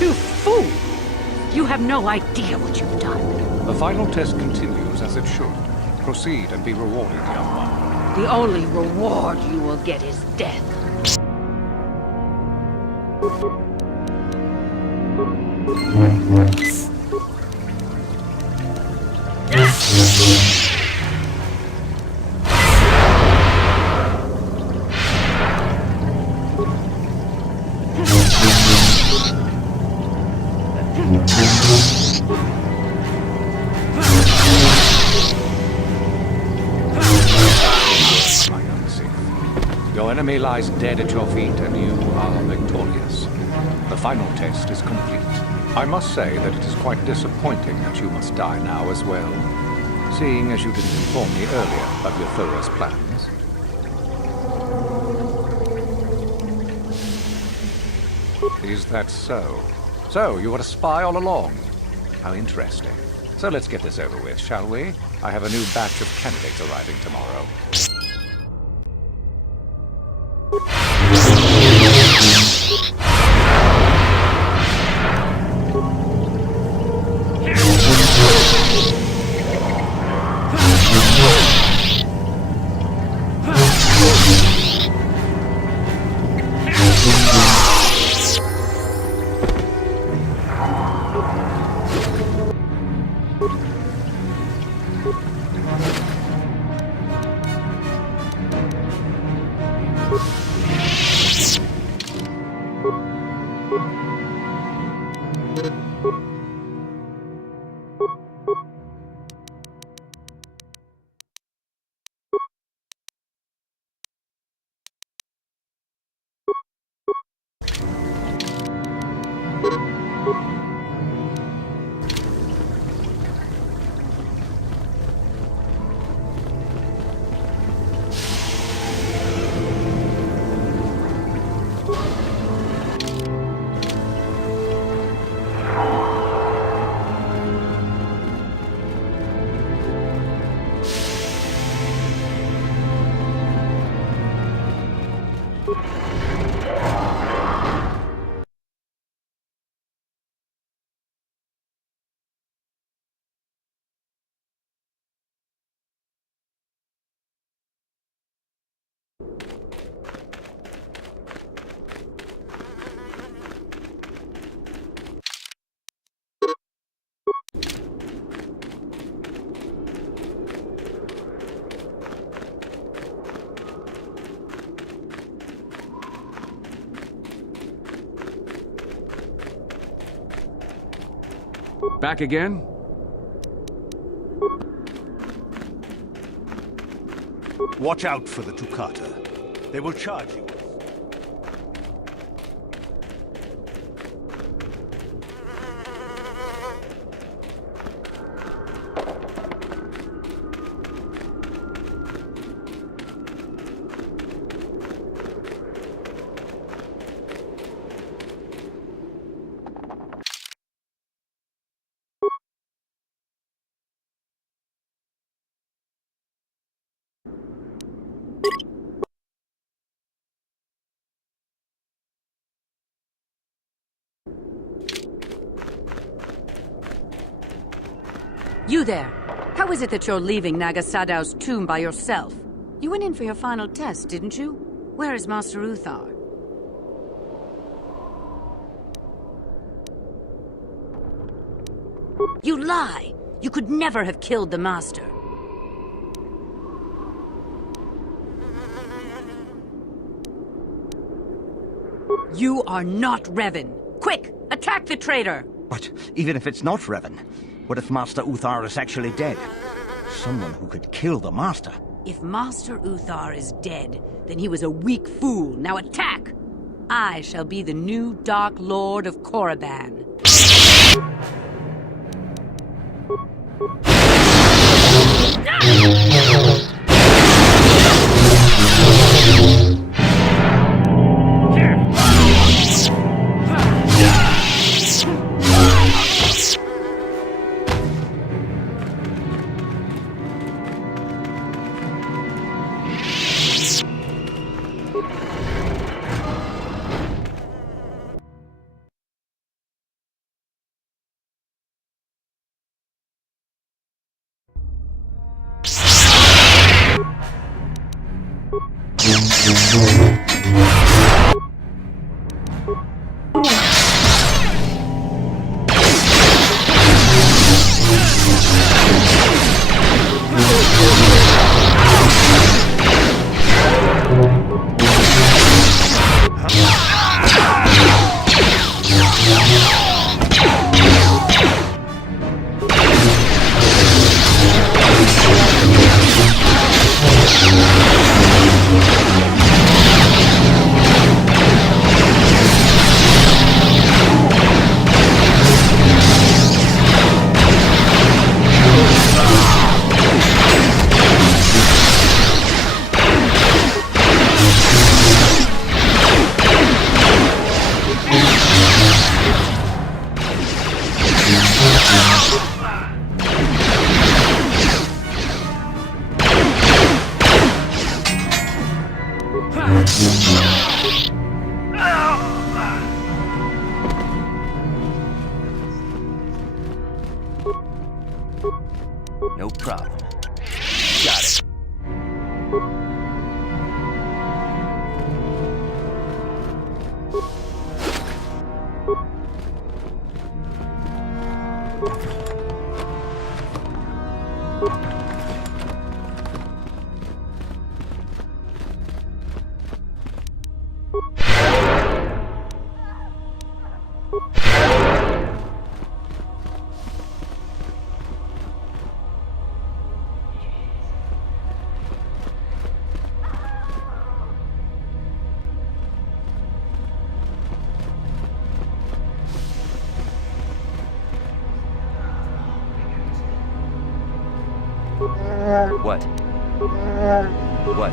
You fool! You have no idea what you've done. The final test continues as it should. Proceed and be rewarded, young one. The only reward you will get is death. Your enemy lies dead at your feet, and you are victorious. The final test is complete. I must say that it is quite disappointing that you must die now as well, seeing as you didn't inform me earlier of Euthura's plans. Is that so? So, you were a spy all along? How interesting. So let's get this over with, shall we? I have a new batch of candidates arriving tomorrow. Back again? Watch out for the Tukata. They will charge you. You there! How is it that you're leaving Nagasadow's tomb by yourself? You went in for your final test, didn't you? Where is Master Uthar? You lie! You could never have killed the Master. You are not Revan! Quick! Attack the traitor! But even if it's not Revan, what if Master Uthar is actually dead? Someone who could kill the Master. If Master Uthar is dead, then he was a weak fool. Now attack! I shall be the new Dark Lord of Korriban. No problem. Got it. What? What? What?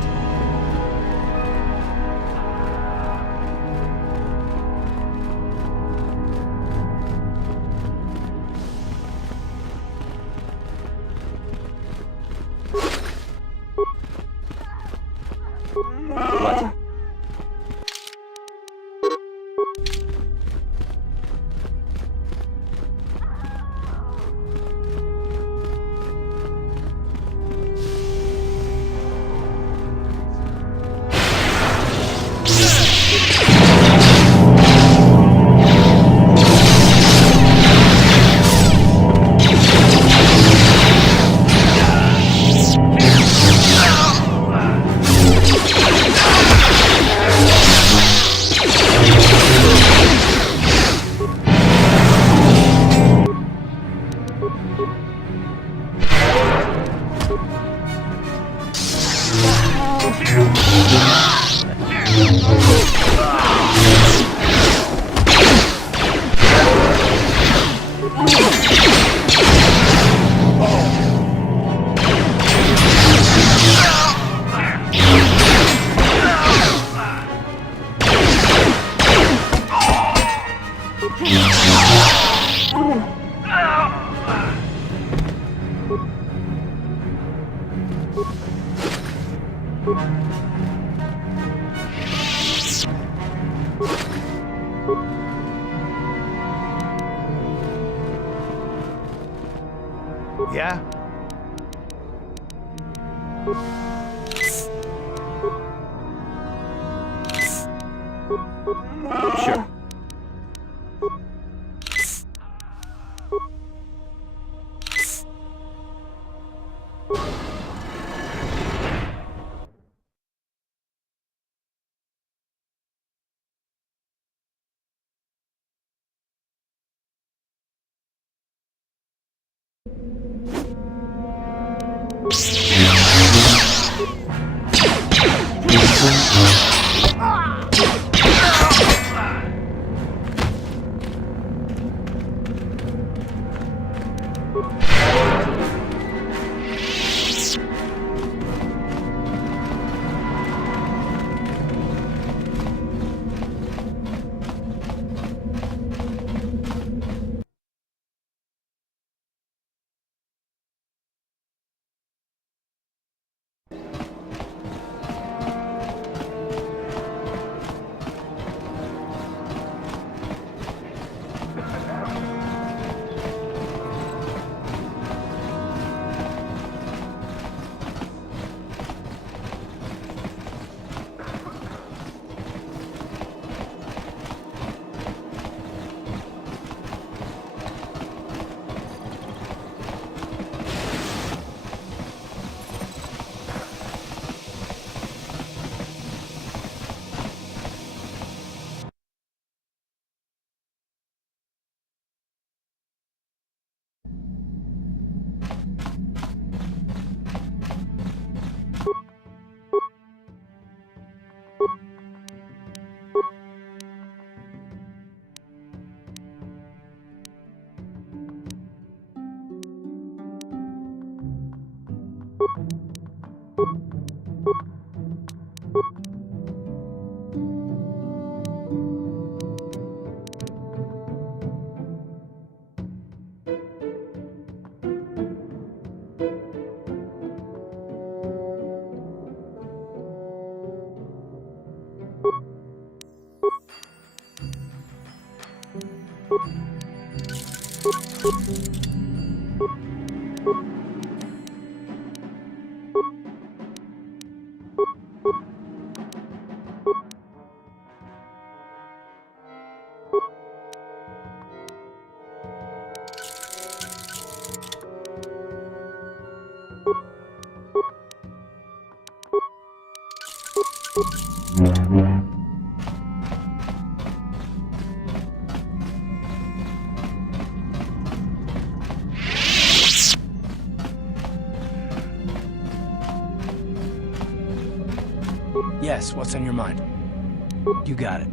Yeah? Sure. Yes, what's on your mind? You got it.